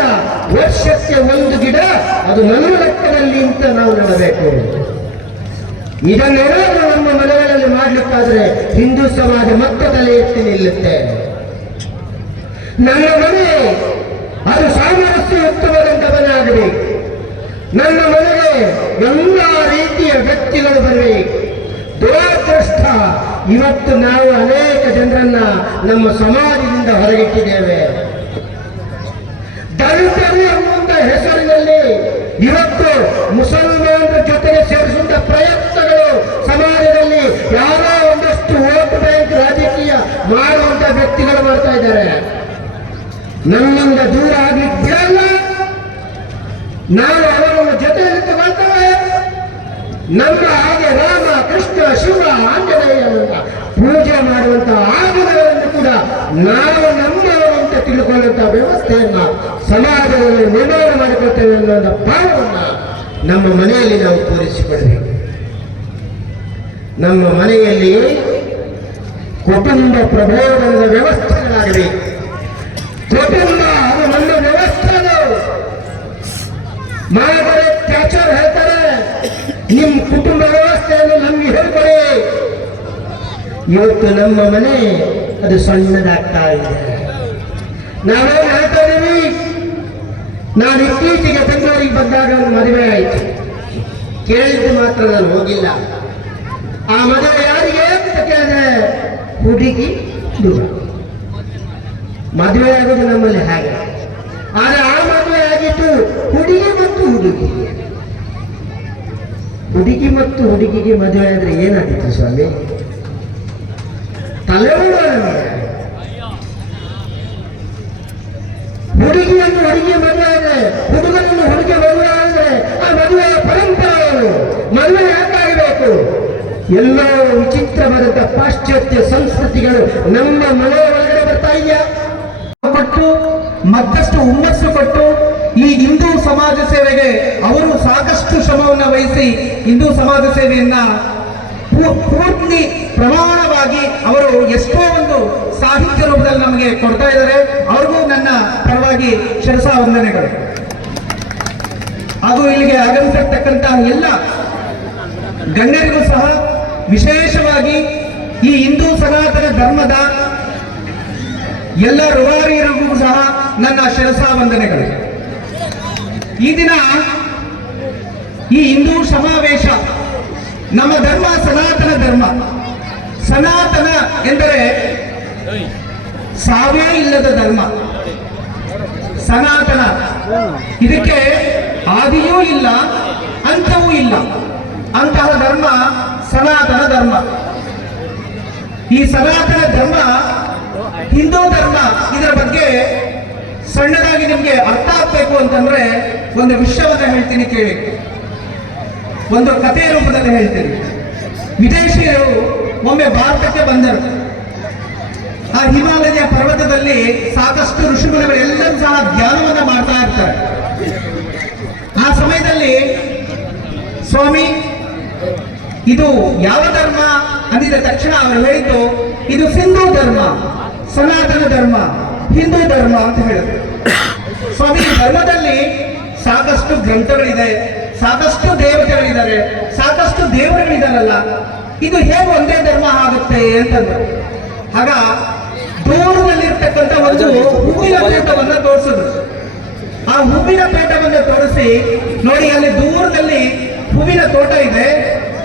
ವರ್ಷಕ್ಕೆ ಒಂದು ಗಿಡ, ಅದು ನನ್ನ ಲೆಕ್ಕದಲ್ಲಿ ಅಂತ ನಾವು ನೋಡಬೇಕು. ಇದನ್ನೇನಾದರೂ ನಮ್ಮ ಮನೆಗಳಲ್ಲಿ ಮಾಡಲಿಕ್ಕಾದ್ರೆ ಹಿಂದೂ ಸಮಾಜ ಮತ್ತೆ ತಲೆ ಎತ್ತಿ ನಿಲ್ಲುತ್ತೆ. ನನ್ನ ಮನೆ ಅದು ಸಾಮರಸ್ಯಯುಕ್ತವಾದಂಥ ಮನೆ ಆಗಬೇಕು. ನನ್ನ ಮನೆಗೆ ಎಲ್ಲ ರೀತಿಯ ವ್ಯಕ್ತಿಗಳು ಬರಬೇಕು. ದುರಾದೃಷ್ಟ ಇವತ್ತು ನಾವು ಅನೇಕ ಜನರನ್ನ ನಮ್ಮ ಸಮಾಜದಿಂದ ಹೊರಗಿಟ್ಟಿದ್ದೇವೆ. ದಲಿತರು ಅನ್ನುವಂತ ಹೆಸರಿನಲ್ಲಿ ಇವತ್ತು ಮುಸಲ್ಮಾನರ ಜೊತೆಗೆ ಸೇರಿಸುವಂತ ಪ್ರಯತ್ನಗಳು ಸಮಾಜದಲ್ಲಿ ಯಾರೋ ಒಂದಷ್ಟು ವೋಟ್ ಬ್ಯಾಂಕ್ ರಾಜಕೀಯ ಮಾಡುವಂತ ವ್ಯಕ್ತಿಗಳು ಮಾಡ್ತಾ ಇದ್ದಾರೆ. ನಮ್ಮಿಂದ ದೂರ ಆಗ್ಲಿಕ್ಕೆ ಬಿಡಲ್ಲ. ನಾವು ಅವರನ್ನು ಜೊತೆಯಲ್ಲಿ ತಗೊಳ್ತೇವೆ. ನಮ್ಮ ಹಾಗೆ ರಾಮ, ಕೃಷ್ಣ, ಶಿವ, ಆಂಜನೇಯ ಪೂಜೆ ಮಾಡುವಂತ ಆಗುಣಗಳನ್ನು ಕೂಡ ನಾವು ನಮ್ಮವಂತೆ ತಿಳ್ಕೊಳ್ಳುವಂತಹ ವ್ಯವಸ್ಥೆಯನ್ನ ಸಮಾಜದಲ್ಲಿ ನಿರ್ಮಾಣ ಮಾಡಿಕೊಳ್ತೇವೆ ಅನ್ನುವಂಥ ಭಾವವನ್ನ ನಮ್ಮ ಮನೆಯಲ್ಲಿ ನಾವು ತೋರಿಸಿಕೊಳ್ಬೇಕು. ನಮ್ಮ ಮನೆಯಲ್ಲಿ ಕುಟುಂಬ ಪ್ರಬೋಧನದ ವ್ಯವಸ್ಥೆಗಳಾಗಬೇಕು. ಕುಟುಂಬ ಅದು ನಮ್ಮ ವ್ಯವಸ್ಥೆ. ಮಾರ್ಗರೆಟ್ ಥ್ಯಾಚರ್ ಹೇಳ್ತಾರೆ, ನಿಮ್ಮ ಕುಟುಂಬ ವ್ಯವಸ್ಥೆಯನ್ನು ನಮ್ಗೆ ಹೇಳ್ಕೊಳ್ಳಿ. ಇವತ್ತು ನಮ್ಮ ಮನೆ ಅದು ಸಣ್ಣದಾಗ್ತಾ ಇದೆ. ನಾವೇನು ಹೇಳ್ತಾ ಇದೀವಿ? ನಾನು ಇತ್ತೀಚೆಗೆ ಬೆಂಗಳೂರಿಗೆ ಬಂದಾಗ ಒಂದು ಮದುವೆ ಆಯಿತು. ಕೇಳಿದ್ದು ಮಾತ್ರ ನಾನು ಹೋಗಿಲ್ಲ. ಆ ಮದುವೆ ಯಾರಿಗೆ ಅಂತ ಕೇಳಿದ್ರೆ ಹುಡುಗಿ ಹುಡುಗ. ಮದುವೆ ಆಗೋದು ನಮ್ಮಲ್ಲಿ ಹಾಗೆ. ಆದರೆ ಆ ಮದುವೆ ಆಗಿತ್ತು ಹುಡುಗಿ ಮತ್ತು ಹುಡುಗಿ. ಹುಡುಗಿ ಮತ್ತು ಹುಡುಗಿಗೆ ಮದುವೆ ಆದ್ರೆ ಏನಾಗಿತ್ತು ಸ್ವಾಮಿ? ತಲೆನೋವು. ಹುಡುಗಿಯನ್ನು ಹುಡುಗಿ ಮದುವೆ ಆದ್ರೆ, ಹುಡುಗನನ್ನು ಹುಡುಗಿ ಮದುವೆ ಆದ್ರೆ ಆ ಮದುವೆಯ ಪರಂಪರೆ ಮದುವೆ ಯಾಕಾಗಬೇಕು? ಎಲ್ಲೋ ವಿಚಿತ್ರವಾದಂತ ಪಾಶ್ಚಾತ್ಯ ಸಂಸ್ಕೃತಿಗಳು ನಮ್ಮ ಮನೆಯ ಒಳಗಡೆ ಬರ್ತಾ ಇದೆಯಾ? ಕೊಟ್ಟು ಮತ್ತಷ್ಟು ಹುಮ್ಮಸ್ಸು ಕೊಟ್ಟು ಈ ಹಿಂದೂ ಸಮಾಜ ಸೇವೆಗೆ ಅವರು ಸಾಕಷ್ಟು ಶ್ರಮವನ್ನು ವಹಿಸಿ ಹಿಂದೂ ಸಮಾಜ ಸೇವೆಯನ್ನ ಪೂರ್ತಿ ಪ್ರಮಾಣವಾಗಿ ಅವರು ಎಷ್ಟೋ ಒಂದು ಸಾಹಿತ್ಯ ರೂಪದಲ್ಲಿ ನಮಗೆ ಕೊಡ್ತಾ ಇದ್ದಾರೆ. ಅವ್ರಿಗೂ ನನ್ನ ಪರವಾಗಿ ಶಿರಸಾ ವಂದನೆಗಳು. ಹಾಗೂ ಇಲ್ಲಿಗೆ ಆಗಮಿಸಿರ್ತಕ್ಕಂತಹ ಎಲ್ಲ ಗಣ್ಯರಿಗೂ ಸಹ ವಿಶೇಷವಾಗಿ ಈ ಹಿಂದೂ ಸನಾತನ ಧರ್ಮದ ಎಲ್ಲ ರುವಾರಿಯರಿಗೂ ಸಹ ನನ್ನ ಶಿರಸಾ ವಂದನೆಗಳು. ಈ ದಿನ ಈ ಹಿಂದೂ ಸಮಾವೇಶ, ನಮ್ಮ ಧರ್ಮ ಸನಾತನ ಧರ್ಮ. ಸನಾತನ ಎಂದರೆ ಸಾವೇ ಇಲ್ಲದ ಧರ್ಮ. ಸನಾತನ ಇದಕ್ಕೆ ಆದಿಯೂ ಇಲ್ಲ, ಅಂತವೂ ಇಲ್ಲ. ಅಂತಹ ಧರ್ಮ ಸನಾತನ ಧರ್ಮ. ಈ ಸನಾತನ ಧರ್ಮ ಹಿಂದೂ ಧರ್ಮ. ಇದರ ಬಗ್ಗೆ ಸಣ್ಣದಾಗಿ ನಿಮ್ಗೆ ಅರ್ಥ ಆಗ್ಬೇಕು ಅಂತಂದ್ರೆ ಒಂದು ವಿಷಯವನ್ನ ಹೇಳ್ತೀನಿ, ಕೇಳಿ. ಒಂದು ಕಥೆಯ ರೂಪದಲ್ಲಿ ಹೇಳ್ತೀನಿ. ವಿದೇಶಿಯರು ಒಮ್ಮೆ ಭಾರತಕ್ಕೆ ಬಂದರು. ಆ ಹಿಮಾಲಯ ಪರ್ವತದಲ್ಲಿ ಸಾಕಷ್ಟು ಋಷಿಮುನಿಗಳೆಲ್ಲರೂ ಸಹ ಧ್ಯಾನವನ್ನ ಮಾಡ್ತಾ ಇರ್ತಾರೆ. ಆ ಸಮಯದಲ್ಲಿ ಸ್ವಾಮಿ ಇದು ಯಾವ ಧರ್ಮ ಅಂದಿದ ತಕ್ಷಣ ಅವರು ಹೇಳಿದ್ದು, ಇದು ಸಿಂಧೂ ಧರ್ಮ, ಸನಾತನ ಧರ್ಮ, ಹಿಂದೂ ಧರ್ಮ ಅಂತ ಹೇಳಿದ್ರು. ಸ್ವಾಮಿ, ಈ ಧರ್ಮದಲ್ಲಿ ಸಾಕಷ್ಟು ಗ್ರಂಥಗಳಿದೆ, ಸಾಕಷ್ಟು ದೇವತೆಗಳಿದ್ದಾರೆ, ಸಾಕಷ್ಟು ದೇವರುಗಳಿದಾರಲ್ಲ, ಇದು ಹೇಗೆ ಒಂದೇ ಧರ್ಮ ಆಗುತ್ತೆ ಅಂತಂದ್ರು. ಆಗ ದೂರದಲ್ಲಿರ್ತಕ್ಕಂಥ ಒಂದು ಹೂವಿನ ತೋಟವನ್ನ ತೋರಿಸಿದ್ರು. ಆ ಹೂವಿನ ತೋಟವನ್ನ ತೋರಿಸಿ, ನೋಡಿ ಅಲ್ಲಿ ದೂರದಲ್ಲಿ ಹೂವಿನ ತೋಟ ಇದೆ,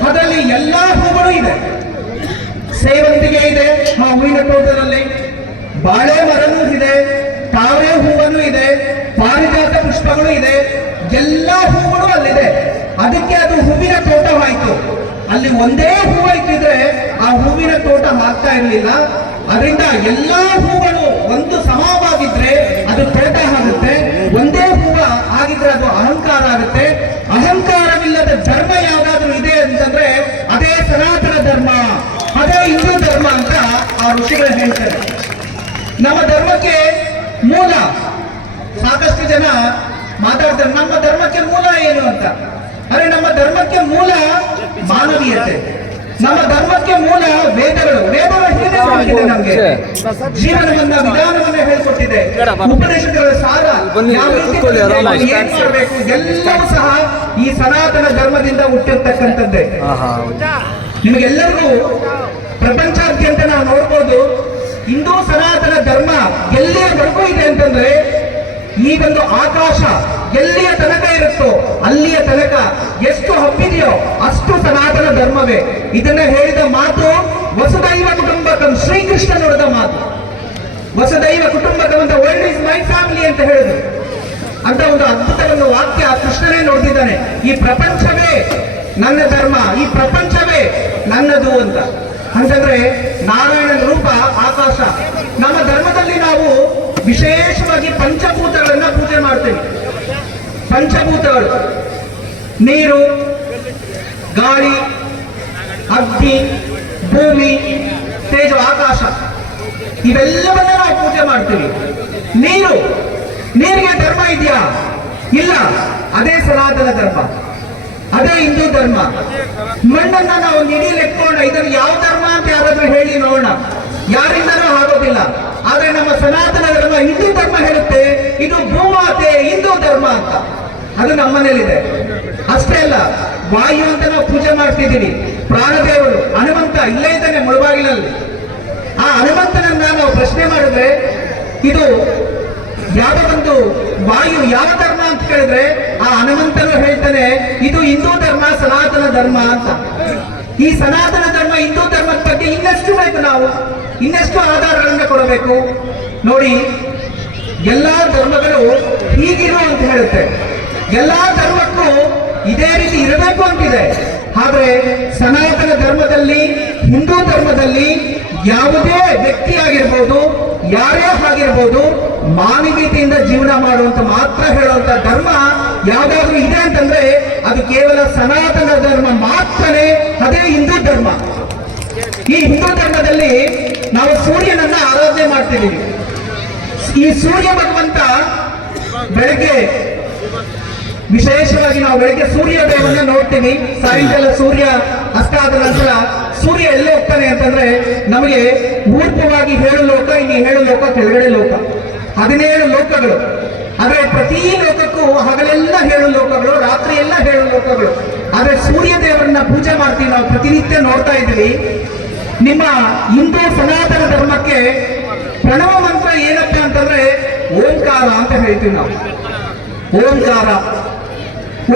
ಅದರಲ್ಲಿ ಎಲ್ಲಾ ಹೂಗಳು ಇದೆ. ಸೇವಂತಿಗೆ ಇದೆ ಆ ಹೂವಿನ ತೋಟದಲ್ಲಿ, ಬಾಳೆ ಮರನೂ ಇದೆ, ತಾವರೆ ಹೂವನೂ ಇದೆ, ಪಾರಿಜಾತ ಪುಷ್ಪಗಳು ಇದೆ, ಎಲ್ಲಾ ಹೂಗಳು ಅಲ್ಲಿದೆ. ಅದಕ್ಕೆ ಅದು ಹೂವಿನ ತೋಟವಾಯಿತು. ಅಲ್ಲಿ ಒಂದೇ ಹೂವು ಇಟ್ಟಿದ್ರೆ ಆ ಹೂವಿನ ತೋಟ ಆಗ್ತಾ ಇರಲಿಲ್ಲ. ಅದರಿಂದ ಎಲ್ಲಾ ಹೂಗಳು ಒಂದು ಸಮವಾಗಿದ್ರೆ ಅದು ತೋಟ ಆಗುತ್ತೆ. ಒಂದೇ ಹೂವ ಆಗಿದ್ರೆ ಅದು ಅಹಂಕಾರ ಆಗುತ್ತೆ. ಅಹಂಕಾರವಿಲ್ಲದ ಧರ್ಮ ಯಾವ್ದಾದ್ರು ಇದೆ ಅಂತಂದ್ರೆ ಅದೇ ಸನಾತನ ಧರ್ಮ, ಅದೇ ಹಿಂದೂ ಧರ್ಮ ಅಂತ ಆ ಋಷಿಗಳು ಹೇಳ್ತಾರೆ. ನಮ್ಮ ಧರ್ಮಕ್ಕೆ ಮೂಲ, ಸಾಕಷ್ಟು ಜನ ಮಾತಾಡ್ತಾರೆ ನಮ್ಮ ಧರ್ಮಕ್ಕೆ ಮೂಲ ಏನು ಅಂತ. ಅರೆ, ನಮ್ಮ ಧರ್ಮಕ್ಕೆ ಮೂಲ ಮಾನವೀಯತೆ. ನಮ್ಮ ಧರ್ಮಕ್ಕೆ ಮೂಲ ವೇದಗಳು. ವೇದಗಳು ನಮಗೆ ಜೀವನವನ್ನ, ವಿಧಾನವನ್ನ ಹೇಳ್ಕೊಟ್ಟಿದೆ. ಉಪನಿಷತ್ತುಗಳ ಸಾರ ಯಾವ ರೀತಿ ಏನ್ ಮಾಡಬೇಕು ಎಲ್ಲವೂ ಸಹ ಈ ಸನಾತನ ಧರ್ಮದಿಂದ ಹುಟ್ಟಿರ್ತಕ್ಕಂಥದ್ದೇ. ನಿಮಗೆಲ್ಲರಿಗೂ ಪ್ರಪಂಚಾದ್ಯಂತ ನಾವು ನೋಡ್ಬೋದು, ಹಿಂದೂ ಸನಾತನ ಧರ್ಮ ಎಲ್ಲಿಯವರೆಗೂ ಇದೆ ಅಂತಂದ್ರೆ ಈ ಒಂದು ಆಕಾಶ ಎಲ್ಲಿಯ ತನಕ ಇರುತ್ತೋ ಅಲ್ಲಿಯ ತನಕ ಎಷ್ಟು ಹಬ್ಬಿದೆಯೋ ಅಷ್ಟು ಸನಾತನ ಧರ್ಮವೇ. ಇದನ್ನ ಹೇಳಿದ ಮಾತು ವಸುದೈವ ಕುಟುಂಬಕಂ ಶ್ರೀಕೃಷ್ಣ ನುಡಿದ ಮಾತು. ವಸುದೈವ ಕುಟುಂಬಕಂ ಅಂತ ವರ್ಲ್ಡ್ ಇಸ್ ಮೈ ಫ್ಯಾಮಿಲಿ ಅಂತ ಹೇಳಿದ್ರು. ಅಂತ ಒಂದು ಅದ್ಭುತವನ್ನು ವಾಕ್ಯ ಕೃಷ್ಣನೇ ನೋಡ್ತಿದ್ದಾನೆ. ಈ ಪ್ರಪಂಚವೇ ನನ್ನ ಧರ್ಮ, ಈ ಪ್ರಪಂಚವೇ ನನ್ನದು ಅಂತ. ಅಂತಂದ್ರೆ ನಾರಾಯಣನ ರೂಪ ಆಕಾಶ. ನಮ್ಮ ಧರ್ಮದಲ್ಲಿ ನಾವು ವಿಶೇಷವಾಗಿ ಪಂಚಭೂತಗಳನ್ನ ಪೂಜೆ ಮಾಡ್ತೇವೆ. ಪಂಚಭೂತಗಳು ನೀರು, ಗಾಳಿ, ಅಗ್ನಿ, ಭೂಮಿ, ತೇಜ, ಆಕಾಶ, ಇವೆಲ್ಲವನ್ನ ನಾವು ಪೂಜೆ ಮಾಡ್ತೀವಿ. ನೀರಿಗೆ ಧರ್ಮ ಇದೆಯಾ? ಇಲ್ಲ. ಅದೇ ಸನಾತನ ಧರ್ಮ, ಅದೇ ಹಿಂದೂ ಧರ್ಮ. ಮಣ್ಣನ್ನ ನಾವು ನಿಡಿಯಲ್ಲಿ ಎತ್ಕೊಂಡು ಇದನ್ನು ಯಾವ ಧರ್ಮ ಅಂತ ಯಾರಾದ್ರೂ ಹೇಳಿ ನೋಡೋಣ, ಯಾರಿಂದನೂ ಆಗೋದಿಲ್ಲ. ಆದ್ರೆ ನಮ್ಮ ಸನಾತನ ಧರ್ಮ, ಹಿಂದೂ ಧರ್ಮ ಹೇಳುತ್ತೆ ಇದು ಭೂಮಾತೆ ಹಿಂದೂ ಧರ್ಮ ಅಂತ. ಅದು ನಮ್ಮನೇಲಿದೆ. ಅಷ್ಟೇ ಅಲ್ಲ, ವಾಯು ಅಂತ ನಾವು ಪೂಜೆ ಮಾಡ್ತಿದ್ದೀವಿ. ಪ್ರಾಣದೇವರು ಹನುಮಂತ ಇಲ್ಲೇ ಇದ್ದಾನೆ ಮುಳುಬಾಗಿಲಲ್ಲಿ. ಆ ಹನುಮಂತನನ್ನ ನಾವು ಪ್ರಶ್ನೆ ಮಾಡಿದ್ರೆ ಇದು ಯಾವ ಒಂದು ವಾಯು ಯಾವ ಧರ್ಮ ಅಂತ ಕೇಳಿದ್ರೆ ಆ ಹನುಮಂತನು ಹೇಳ್ತಾನೆ ಇದು ಹಿಂದೂ ಧರ್ಮ, ಸನಾತನ ಧರ್ಮ ಅಂತ. ಈ ಸನಾತನ ಧರ್ಮ, ಹಿಂದೂ ಧರ್ಮದ ಬಗ್ಗೆ ಇನ್ನೆಷ್ಟು ಬೇಕು, ನಾವು ಇನ್ನೆಷ್ಟು ಆಧಾರಗಳನ್ನ ಕೊಡಬೇಕು ನೋಡಿ. ಎಲ್ಲಾ ಧರ್ಮಗಳು ಹೀಗಿರು ಅಂತ ಹೇಳುತ್ತೆ. ಎಲ್ಲಾ ಧರ್ಮಕ್ಕೂ ಇದೇ ರೀತಿ ಇರಬೇಕು ಅಂತಿದೆ. ಆದ್ರೆ ಸನಾತನ ಧರ್ಮದಲ್ಲಿ, ಹಿಂದೂ ಧರ್ಮದಲ್ಲಿ ಯಾವುದೇ ವ್ಯಕ್ತಿ ಆಗಿರ್ಬೋದು, ಯಾರೇ ಆಗಿರ್ಬೋದು, ಮಾನವೀಯತೆಯಿಂದ ಜೀವನ ಮಾಡುವಂತ ಮಾತ್ರ ಹೇಳುವಂತ ಧರ್ಮ ಯಾವ್ದಾದ್ರು ಇದೆ ಅಂತಂದ್ರೆ ಅದು ಕೇವಲ ಸನಾತನ ಧರ್ಮ ಮಾತ್ರನೇ. ಅದೇ ಹಿಂದೂ ಧರ್ಮ. ಈ ಹಿಂದೂ ಧರ್ಮದಲ್ಲಿ ನಾವು ಸೂರ್ಯನನ್ನ ಆರಾಧನೆ ಮಾಡ್ತಿದ್ದೀವಿ. ಈ ಸೂರ್ಯ ಭಗವಂತ ಬೆಳಗ್ಗೆ ವಿಶೇಷವಾಗಿ ನಾವು ಬೆಳಗ್ಗೆ ಸೂರ್ಯೋದಯವನ್ನು ನೋಡ್ತೀವಿ. ಸಾಯಂಕಾಲ ಸೂರ್ಯ ಅಸ್ತ ಆದ ನಂತರ ಸೂರ್ಯ ಎಲ್ಲೇ ಹೋಗ್ತಾನೆ ಅಂತಂದ್ರೆ ನಮಗೆ ಊರ್ಪವಾಗಿ 7 ಲೋಕ, ಇನ್ನು 7 ಲೋಕ ಕೆಳಗಡೆ ಲೋಕ, 17 ಲೋಕಗಳು. ಆದ್ರೆ ಪ್ರತಿ ಲೋಕಕ್ಕೂ ಹಗಲೆಲ್ಲ 7 ಲೋಕಗಳು, ರಾತ್ರಿ ಎಲ್ಲ 7 ಲೋಕಗಳು. ಆದ್ರೆ ಸೂರ್ಯ ದೇವರನ್ನ ಪೂಜೆ ಮಾಡ್ತೀವಿ ನಾವು, ಪ್ರತಿನಿತ್ಯ ನೋಡ್ತಾ ಇದ್ದೀವಿ. ನಿಮ್ಮ ಹಿಂದೂ ಸನಾತನ ಧರ್ಮಕ್ಕೆ ಪ್ರಣವ ಮಂತ್ರ ಏನಪ್ಪ ಅಂತಂದ್ರೆ ಓಂಕಾರ ಅಂತ ಹೇಳ್ತೀವಿ ನಾವು.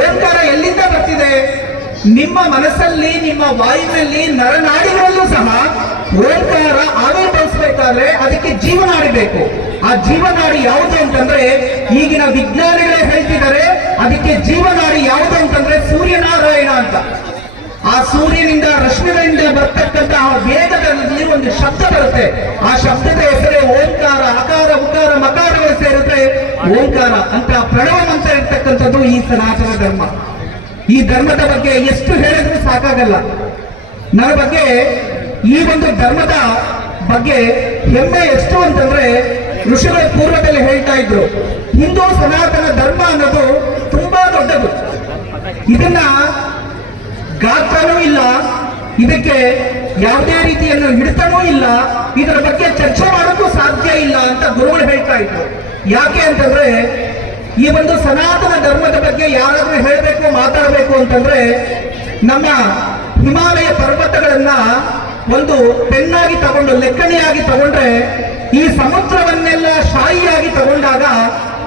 ಓಂಕಾರ ಎಲ್ಲಿಂದ ಬರ್ತಿದೆ? ನಿಮ್ಮ ಮನಸ್ಸಲ್ಲಿ, ನಿಮ್ಮ ವಾಯುವಿನಲ್ಲಿ, ನರನಾಡಿಗಳಲ್ಲೂ ಸಹ ಓಂಕಾರ ಆವಿರ್ಭವಿಸಬೇಕಾದ್ರೆ ಅದಕ್ಕೆ ಜೀವನಾಡಿ ಬೇಕು. ಆ ಜೀವನಾಡಿ ಯಾವುದು ಅಂತಂದ್ರೆ ಈಗಿನ ವಿಜ್ಞಾನಿಗಳೇ ಹೇಳ್ತಿದ್ದಾರೆ, ಅದಕ್ಕೆ ಜೀವನಾಡಿ ಯಾವುದು ಅಂತಂದ್ರೆ ಸೂರ್ಯನಾರಾಯಣ ಅಂತ. ಆ ಸೂರ್ಯನಿಂದ ರಶ್ಮಿಗಳಿಂದ ಬರ್ತಕ್ಕಂತಹ ವೇಗದಲ್ಲಿ ಒಂದು ಶಬ್ದ ಬರುತ್ತೆ. ಆ ಶಬ್ದದ ಹೆಸರೇ ಓಂಕಾರ. ಅಕಾರ, ಉಕಾರ, ಮಕಾರಗಳು ಸೇರಿದ್ರೆ ಓಂಕಾರ ಅಂತ ಪ್ರಣವ ಮಂತ್ರ ಇರ್ತಕ್ಕಂಥದ್ದು ಈ ಸನಾತನ ಧರ್ಮ. ಈ ಧರ್ಮದ ಬಗ್ಗೆ ಎಷ್ಟು ಹೇಳಿದ್ರೂ ಸಾಕಾಗಲ್ಲ. ನನ್ನ ಬಗ್ಗೆ, ಈ ಒಂದು ಧರ್ಮದ ಬಗ್ಗೆ ಹೆಮ್ಮೆ ಎಷ್ಟು ಅಂತಂದ್ರೆ ಋಷಿಗಳ ಪೂರ್ವದಲ್ಲಿ ಹೇಳ್ತಾ ಇದ್ರು, ಹಿಂದೂ ಸನಾತನ ಧರ್ಮ ಅನ್ನೋದು ತುಂಬಾ ದೊಡ್ಡದು. ಇದನ್ನ ಗಾತ್ರನೂ ಇಲ್ಲ, ಇದಕ್ಕೆ ಯಾವುದೇ ರೀತಿಯನ್ನು ಹಿಡಿತನೂ ಇಲ್ಲ, ಇದರ ಬಗ್ಗೆ ಚರ್ಚೆ ಮಾಡೋಕ್ಕೂ ಸಾಧ್ಯ ಇಲ್ಲ ಅಂತ ಗುರುಗಳು ಹೇಳ್ತಾ ಇದ್ರು. ಯಾಕೆ ಅಂತಂದ್ರೆ ಈ ಒಂದು ಸನಾತನ ಧರ್ಮದ ಬಗ್ಗೆ ಯಾರಾದ್ರೂ ಹೇಳಬೇಕು, ಮಾತಾಡಬೇಕು ಅಂತಂದ್ರೆ ನಮ್ಮ ಹಿಮಾಲಯ ಪರ್ವತಗಳನ್ನ ಒಂದು ಪೆನ್ನಾಗಿ ತಗೊಂಡು, ಲೆಕ್ಕಣಿಯಾಗಿ ತಗೊಂಡ್ರೆ, ಈ ಸಮುದ್ರವನ್ನೆಲ್ಲ ಶಾಯಿಯಾಗಿ ತಗೊಂಡಾಗ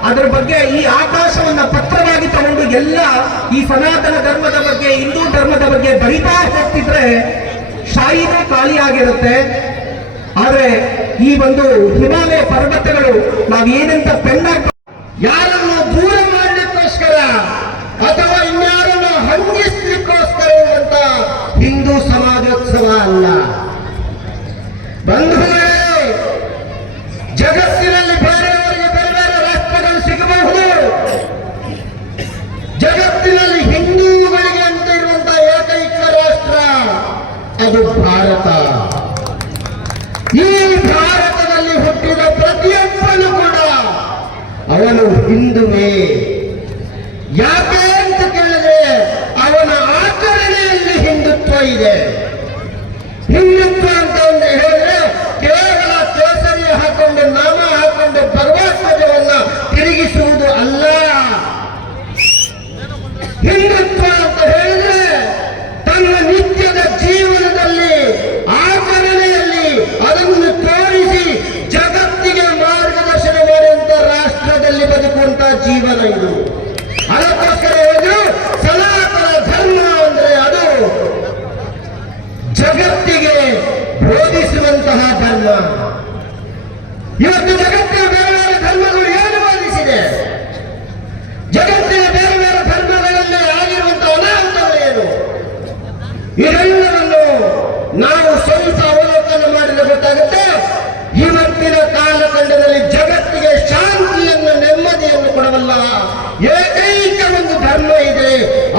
ಅದರ ಬಗ್ಗೆ, ಈ ಆಕಾಶವನ್ನ ಪತ್ರವಾಗಿ ತಗೊಂಡು ಎಲ್ಲ ಈ ಸನಾತನ ಧರ್ಮದ ಬಗ್ಗೆ, ಹಿಂದೂ ಧರ್ಮದ ಬಗ್ಗೆ ಬರಿತಾ ಹೋಗ್ತಿದ್ರೆ ಶಾಯಿನೂ ಖಾಲಿಯಾಗಿರುತ್ತೆ. ಆದ್ರೆ ಈ ಒಂದು ಹಿಮಾಲಯ ಪರ್ವತಗಳು ನಾವೇನಂತ ಪೆನ್ನಾಗಿ, ಯಾರನ್ನು ದೂರ ಮಾಡಲಿಕ್ಕೋಸ್ಕರ ಅಥವಾ ಇನ್ಯಾರನ್ನು ಹಂಗಿಸ್ಲಿಕ್ಕೋಸ್ಕರ ಇರುವಂತ ಹಿಂದೂ ಸಮಾಜೋತ್ಸವ ಅಲ್ಲ ಬಂಧುಗಳೇ. ಜಗತ್ತಿನಲ್ಲಿ ಬೇರೆಯವರಿಗೆ ಬೇರೆ ಬೇರೆ ರಾಷ್ಟ್ರಗಳು ಸಿಗಬಹುದು. ಜಗತ್ತಿನಲ್ಲಿ ಹಿಂದೂಗಳಿಗೆ ಅಂತ ಇರುವಂತಹ ಏಕೈಕ ರಾಷ್ಟ್ರ ಅದು ಭಾರತ. ಈ ಭಾರತದಲ್ಲಿ ಹುಟ್ಟಿದ ಪ್ರತಿಯೊಬ್ಬನು ಕೂಡ ಅವನು ಹಿಂದುವೇ. ಯಾಕೆ ಅಂತ ಕೇಳಿದ್ರೆ ಅವನ ಆಚರಣೆಯಲ್ಲಿ ಹಿಂದುತ್ವ ಇದೆ. ಹಿಂದುತ್ವ ಅಂತ ಒಂದು ಹೇಳಿದ್ರೆ ಕೇವಲ ಕೇಸರಿ ಹಾಕೊಂಡು, ನಾಮ ಹಾಕೊಂಡು ಭಗವಧ್ವಜವನ್ನ ತಿರುಗಿಸುವುದು ಅಲ್ಲ. ಹಿಂದುತ್ವ ಅಂತ ಹೇಳಿದ್ರೆ ತನ್ನ ನಿತ್ಯದ ಜೀವನದಲ್ಲಿ, ಆಚರಣೆಯಲ್ಲಿ ಅದನ್ನು ತೋರಿಸಿ ಜಗತ್ತಿಗೆ ಮಾರ್ಗದರ್ಶನ ಮಾಡುವಂತ ರಾಷ್ಟ್ರದಲ್ಲಿ ಬದುಕುವಂತ ಜೀವನ ಇದು. ಅದಕ್ಕೋಸ್ಕರ ಹೇಳಿದ್ರು ಸನಾತನ ಧರ್ಮ ಅಂದ್ರೆ ಅದು ಜಗತ್ತಿಗೆ ಧರ್ಮ. ಇವತ್ತು ಜಗತ್ತಿನ ಬೇರೆ ಬೇರೆ ಧರ್ಮಗಳು ಏನು ವಾದಿಸಿದೆ? ಜಗತ್ತಿನ ಬೇರೆ ಬೇರೆ ಧರ್ಮಗಳಲ್ಲಿ ಆಗಿರುವಂತಹ ಅನಾಹುತಗಳೇನು? ಇದೆಲ್ಲವನ್ನು ನಾವು ಸ್ವಲ್ಪ ಅವಲೋಕನ ಮಾಡಿದ್ರೆ ಗೊತ್ತಾಗುತ್ತೆ. ಇವತ್ತಿನ ಕಾಲಖಂಡದಲ್ಲಿ ಜಗತ್ತಿಗೆ ಶಾಂತಿಯನ್ನು ನೆಮ್ಮದಿಯನ್ನು ಕೊಡಬಲ್ಲ ಏಕೈಕ ಒಂದು ಧರ್ಮ ಇದೆ,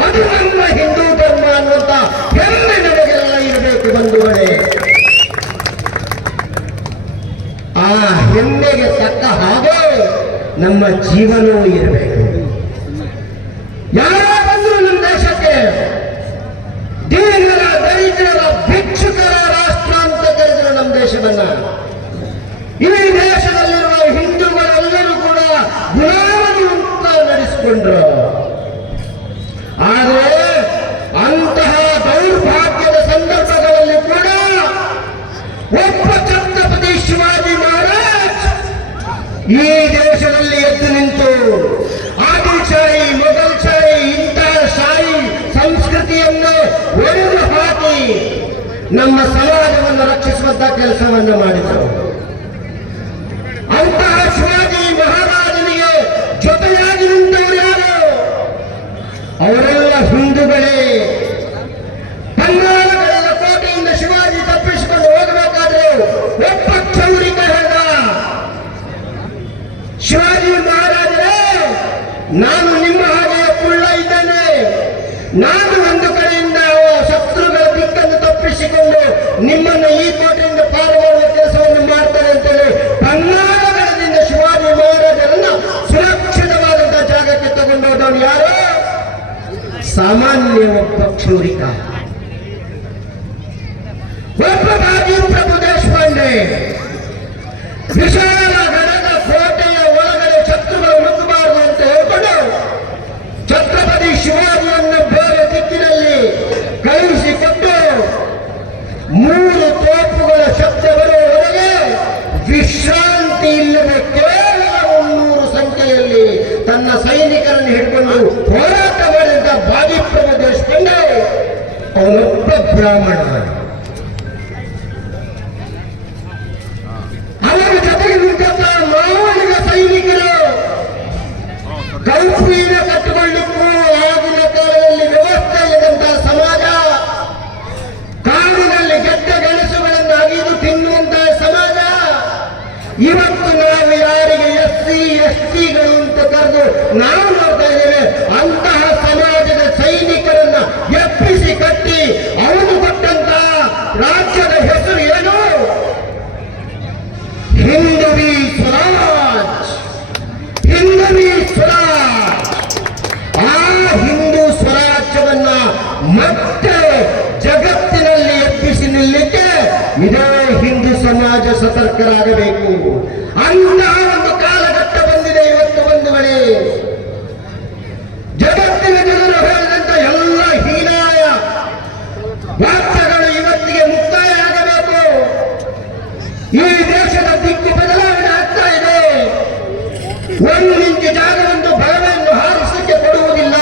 ಅದು ನಮ್ಮ ಹಿಂದೂ ಧರ್ಮ ಅನ್ನುವಂತ ಹೆಮ್ಮೆ ನಮಗೆಲ್ಲ ಇರಬೇಕು ಬಂಧುಗಳೇ. ಆ ಹೆಮ್ಮೆಗೆ ತಕ್ಕ ಹಾಗೆ ನಮ್ಮ ಜೀವನವೂ ಇರಬೇಕು. ಯಾರೋ ಬಂದ್ರು ನಮ್ಮ ದೇಶಕ್ಕೆ ದೀನರ ದರಿದ್ರರ ಭಿಕ್ಷುಕರ ರಾಷ್ಟ್ರ ಅಂತ ಕರೆದ್ರು ನಮ್ಮ ದೇಶವನ್ನ. ಈ ದೇಶದಲ್ಲಿರುವ ಹಿಂದೂಗಳೆಲ್ಲರೂ ಕೂಡ ಗುಲಾಮಿ ಅಂತ ನಡೆಸಿಕೊಂಡ್ರು. ಆದರೆ ಅಂತಹ ದೌರ್ಭಾಗ್ಯದ ಸಂದರ್ಭಗಳಲ್ಲಿ ಕೂಡ ಒಬ್ಬ ಛತ್ರಪತಿ ಶಿವಾಜಿ ಮಹಾರಾಜ್ ಈ ದೇಶದಲ್ಲಿ ಎದ್ದು ನಿಂತು ಆದಿಲ್ಶಾಹಿ, ಮೊಘಲ್ ಶಾಹಿ ಇಂತಹ ಶಾಹಿ ಸಂಸ್ಕೃತಿಯನ್ನು ಒಡೆದು ಹಾಕಿ ನಮ್ಮ ಸಮಾಜವನ್ನು ರಕ್ಷಿಸುವಂತ ಕೆಲಸವನ್ನು ಮಾಡಿದರು. ಅಂತಹ ಶಿವಾಜಿ ಮಹಾರಾಜನಿಗೆ ಜೊತೆಯಾಗಿ ನಿಂತವರು ಯಾರು? ಅವರೆಲ್ಲ ಹಿಂದೂಗಳೇ. ಬಂಗಾಳಗಳೆಲ್ಲ ಕೋಟೆಯಿಂದ ಶಿವಾಜಿ ತಪ್ಪಿಸಿಕೊಂಡು ಹೋಗಬೇಕಾದ್ರೆ ಒಬ್ಬ ಕ್ಷೌರಿಕ ಹೇಳ್ದ, ಶಿವಾಜಿ ಮಹಾರಾಜರೇ, ನಾನು ನಿಮ್ಮ ಹಾಗೆ ಕುಳ್ಳ ಇದ್ದೇನೆ, ನಾನು ಒಂದು ಕಡೆಯಿಂದ ಶತ್ರುಗಳ ದಿಕ್ಕನ್ನು ತಪ್ಪಿಸಿಕೊಂಡು ನಿಮ್ಮನ್ನು ಈ ಕೋಟೆಯಿಂದ ಪಾರು ಮಾಡುವ ಕೆಲಸವನ್ನು ಮಾಡ್ತಾರೆ ಅಂತೇಳಿ ಬಂಗಾಳಗಡದಿಂದ ಶಿವಾಜಿ ಮಹಾರಾಜರನ್ನ ಸುರಕ್ಷಿತವಾದಂತಹ ಜಾಗಕ್ಕೆ ತಗೊಂಡೋದವನು ಯಾರು? ಸಾಮಾನ್ಯ ಒಬ್ಬ ಕ್ಷೌರಿಕ, ಒಬ್ಬ ಬಾಜಿ ಪ್ರಭು ದೇಶಪಾಂಡೆ. ವಿಶಾಲ ಗಡದ ಕೋಟೆಯ ಒಳಗಡೆ ಶತ್ರುಗಳು ನುಗ್ಗಬಾರದು ಅಂತ ಹೇಳ್ಕೊಂಡು ಛತ್ರಪತಿ ಶಿವಾಜಿಯನ್ನು ಬೇರೆ ದಿಕ್ಕಿನಲ್ಲಿ ಕಳುಹಿಸಿಕೊಟ್ಟು 3 ತೋಪುಗಳ ಶಬ್ದ ಬರುವವರೆಗೆ ವಿಶ್ರಾಂತಿ ಇಲ್ಲದೆ ಕೇವಲ 300 ಸಂಖ್ಯೆಯಲ್ಲಿ ತನ್ನ ಸೈನಿಕರನ್ನು ಹಿಡ್ಕೊಂಡು ಹೋರಾಟ ಮಾಡಿದ ಬಾಜಿಪ್ರಭು ದೇಶಪಾಂಡೆ ಅವನೊಬ್ಬ ಬ್ರಾಹ್ಮಣ. ಅವರ ಜೊತೆಗೆ ನಿಂತ ಮಾವನಿಗ ಸೈನಿಕರು ಕೌಪೀನ ಕಟ್ಟಿಕೊಳ್ಳಿಕ್ಕೂ ಆಗಿನ ಕಾಲದಲ್ಲಿ ವ್ಯವಸ್ಥೆ ಇಲ್ಲದಂತಹ ಸಮಾಜ, ಕಾಡಿನಲ್ಲಿ ಗೆಡ್ಡ ಗೆಣಸುಗಳನ್ನು ಅಗಿದು ತಿನ್ನುವಂತಹ ಸಮಾಜ. ಇವತ್ತು ನಾವು ಯಾರಿಗೆ SC STಗಳು ಅಂತ ಕರೆದು ನಾವು ನೋಡ್ತಾ ಇದ್ದೇವೆ, ಅಂತಹ ಸಮಾಜದ ಸೈನಿಕರನ್ನ ಎಪ್ಪಿಸಿ ಕಟ್ಟಿ ಅವನು ಕೊಟ್ಟಂತಹ ರಾಜ್ಯದ ಹೆಸರು ಏನು? ಹಿಂದವಿ ಸ್ವರಾಜ್. ಹಿಂದವಿ ಸ್ವರಾಜ್. ಆ ಹಿಂದೂ ಸ್ವರಾಜ್ಯವನ್ನ ಮತ್ತೆ ಜಗತ್ತಿನಲ್ಲಿ ಎಬ್ಬಿಸಿ ನಿಲ್ಲಕ್ಕೆ ಇದೇ ಹಿಂದೂ ಸಮಾಜ ಸತರ್ಕರಾಗಬೇಕು. ಅಂತಹ ಒಂದು ಕಾಲಘಟ್ಟ ಬಂದಿದೆ ಇವತ್ತು ಬಂಧುಗಳೇ. ಜಗತ್ತಿನ ಜನರು ಹೇಳಿದಂತ ಎಲ್ಲ ಹೀನಾಯ ವಾರ್ತೆಗಳು ಇವತ್ತಿಗೆ ಮುಕ್ತಾಯ ಆಗಬೇಕು. ಈ ದೇಶದ ದಿಕ್ಕು ಬದಲಾವಣೆ ಆಗ್ತಾ ಇದೆ. 1 ಇಂಚು ಜಾಗವನ್ನು ಭಯವನ್ನು ಹಾರಿಸಲಿಕ್ಕೆ ಕೊಡುವುದಿಲ್ಲ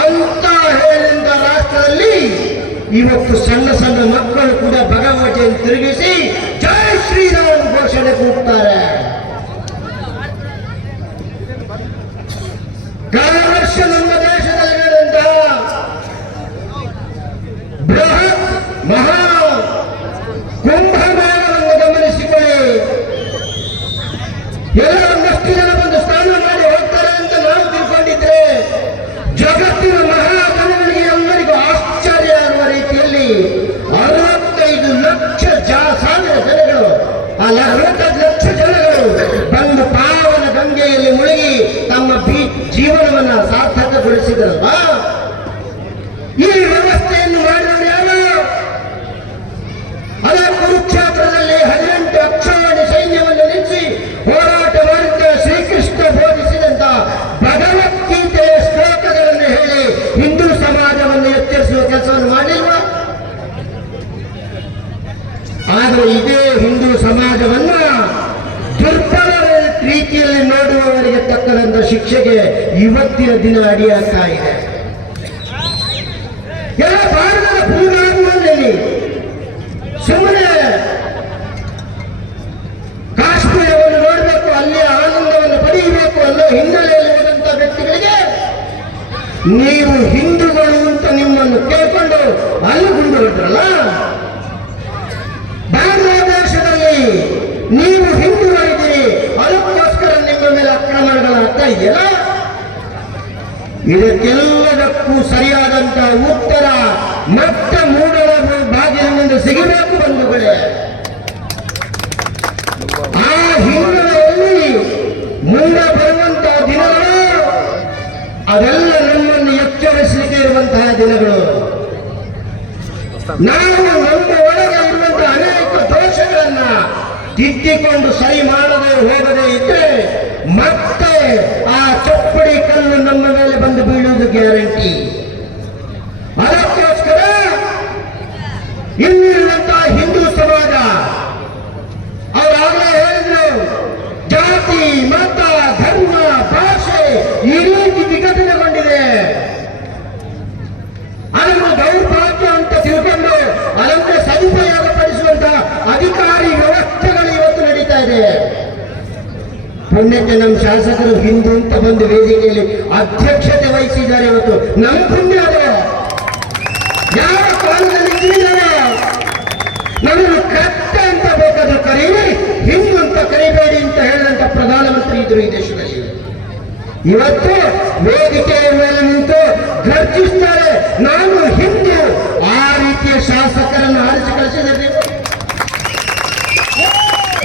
ಅಂತ ಹೇಳಿದ ರಾಷ್ಟ್ರದಲ್ಲಿ ಇವತ್ತು ಸಣ್ಣ ಸಣ್ಣ ಮಕ್ಕಳು ಕೂಡ ಭಗವದ್ಗೀತೆಯನ್ನು ತಿರುಗಿಸಿ ಜೈ ಶ್ರೀರಾಮ್ ಘೋಷಣೆ ಕೂಗ್ತಾರೆ. ಕಳೆದ ವರ್ಷ ನಮ್ಮ ದೇಶದಲ್ಲಿ ನಡೆದಂತಹ ಬೃಹತ್ ಮಹಾ ಕುಂಭಮೇಳವನ್ನು ಗಮನಿಸಿಕೊಳ್ಳಿ. ಎಲ್ಲ ಒಂದಷ್ಟು ಜನ ಬಂದು ಸ್ನಾನ ಮಾಡಿ ಹೋಗ್ತಾರೆ ಅಂತ ನಾವು ತಿಳ್ಕೊಂಡಿದ್ರೆ ಜಗತ್ತಿನ ಮಹಾಜನಗಳಿಗೆ ಎಲ್ಲರಿಗೂ ಆಶ್ಚರ್ಯ ಆಗುವ ರೀತಿಯಲ್ಲಿ 65 ಲಕ್ಷ ಸಾವಿರ ಜನಗಳು, 65 ಲಕ್ಷ ಜನಗಳು ಬಂದು ಪಾವನ ಗಂಗೆಯಲ್ಲಿ ಮುಳುಗಿ ತಮ್ಮ ಜೀವನವನ್ನ ಸಾರ್ಥಕಗೊಳಿಸಿದರಲ್ವಾ. ಈ ವ್ಯವಸ್ಥೆಯನ್ನು ಮಾಡಿದವರು ಯಾರು? ಅದೇ ಕುರುಕ್ಷೇತ್ರದಲ್ಲಿ 18 ಅಕ್ಷೋಹಿಣಿ ಸೈನ್ಯವನ್ನು ನಿಲ್ಲಿಸಿ ಹೋರಾಟ ಮಾಡಿದ್ದ ಶ್ರೀಕೃಷ್ಣ ಬೋಧಿಸಿದಂತ ಭಗವದ್ಗೀತೆಯ ಶ್ಲೋಕಗಳನ್ನು ಹೇಳಿ ಹಿಂದೂ ಸಮಾಜವನ್ನು ಎಚ್ಚರಿಸುವ ಕೆಲಸವನ್ನು ಮಾಡಿಲ್ವಾ? ಆದರೆ ಇದೇ ಹಿಂದೂ ಸಮಾಜವನ್ನ ದುರ್ಬಲ ರೀತಿಯಲ್ಲಿ ನೋಡುವವರಿಗೆ ತಕ್ಕದಂತ ಶಿಕ್ಷೆಗೆ ಇವತ್ತಿನ ದಿನ ಅಡಿಯಾಗ್ತಾ ಇದೆ. ಎಲ್ಲ ಭಾರತದ ಭೂನಾಡಿನಲ್ಲಿ ಸುಮ್ಮನೆ ನೀವು ಹಿಂದೂಗಳು ಅಂತ ನಿಮ್ಮನ್ನು ಕೇಳ್ಕೊಂಡು ಅಲ್ಲಿ ಗುಂಡು ಹೊರಟ್ರಲ್ಲ. ಬಾಂಗ್ಲಾದೇಶದಲ್ಲಿ ನೀವು ಹಿಂದೂಗಳಿದ್ದೀರಿ, ಅದಕ್ಕೋಸ್ಕರ ನಿಮ್ಮ ಮೇಲೆ ಆಕ್ರಮಣಗಳಾಗ್ತಾ ಇದೆಯಲ್ಲ. ಇದಕ್ಕೆಲ್ಲದಕ್ಕೂ ಸರಿಯಾದಂತ ಉತ್ತರ ಮತ್ತೆ ಮೂಡಲ ಬಾಗಿಲಿನಿಂದ ಸಿಗಬೇಕು ಬಂಧುಗಳೇ. ಆ ಹಿನ್ನೆಲೆಯಲ್ಲಿ ಮುಂದೆ ಬರುವಂತಹ ದಿನಗಳು ಅದೆಲ್ಲ ನಮ್ಮನ್ನು ಎಚ್ಚರಿಸಲಿಕ್ಕೆ ಇರುವಂತಹ ದಿನಗಳು. ನಾವು ನಮ್ಮ ಒಳಗೆ ಇರುವಂತಹ ಅನೇಕ ದೋಷಗಳನ್ನ ತಿದ್ದಿಕೊಂಡು ಸರಿ ಮಾಡದೆ ಹೋಗದೆ ಇದ್ರೆ ಮತ್ತೆ ಆ ಚಪ್ಪಡಿ ಕಲ್ಲು ನಮ್ಮ ಮೇಲೆ ಬಂದು ಬೀಳುವುದು ಗ್ಯಾರಂಟಿ. ಅದಕ್ಕೋಸ್ಕರ ಇಲ್ಲಿರುವಂತಹ ಹಿಂದೂ ಸಮಾಜ ಅವರಾಗಲೇ ಹೇಳಿದ್ರು, ಜಾತಿ ಮತ ಧರ್ಮ ಭಾಷೆ ಈ ರೀತಿ ವಿಘಟನೆಗೊಂಡಿದೆ, ಅದನ್ನು ದೌರ್ಭಾಗ್ಯ ಅಂತ ತಿಳ್ಕೊಂಡು ಅದನ್ನು ಸದುಪಯೋಗ ಪಡಿಸುವಂತಹ ಅಧಿಕಾರಿ ವ್ಯವಸ್ಥೆಗಳು ಇವತ್ತು ನಡೀತಾ ಇದೆ. ಪುಣ್ಯಕ್ಕೆ ನಮ್ಮ ಶಾಸಕರು ಹಿಂದೂ ಅಂತ ಬಂದು ವೇದಿಕೆಯಲ್ಲಿ ಅಧ್ಯಕ್ಷತೆ ವಹಿಸಿದ್ದಾರೆ. ಇವತ್ತು ನಮ್ಮ ಪುಣ್ಯ ಅದೇ. ಯಾವ ಕಾಲದಲ್ಲಿ ಇದ್ದಾರೆ ನಮ್ಮನ್ನು ಕಟ್ಟ ಅಂತ ಬೇಕಾದ್ರೂ ಕರೀರಿ, ಹಿಂದೂ ಅಂತ ಕರಿಬೇಡಿ ಅಂತ ಹೇಳಿದಂತ ಪ್ರಧಾನಮಂತ್ರಿ ಇದ್ರು ಈ ದೇಶದಲ್ಲಿ. ಇವತ್ತು ವೇದಿಕೆಯ ಮೇಲೆ ನಿಂತು ಗರ್ಜಿಸ್ತಾರೆ, ನಾನು ಹಿಂದೂ. ಆ ರೀತಿಯ ಶಾಸಕರನ್ನು ಆರಿಸಿ ಕಳಿಸಿದ್ದಾರೆ.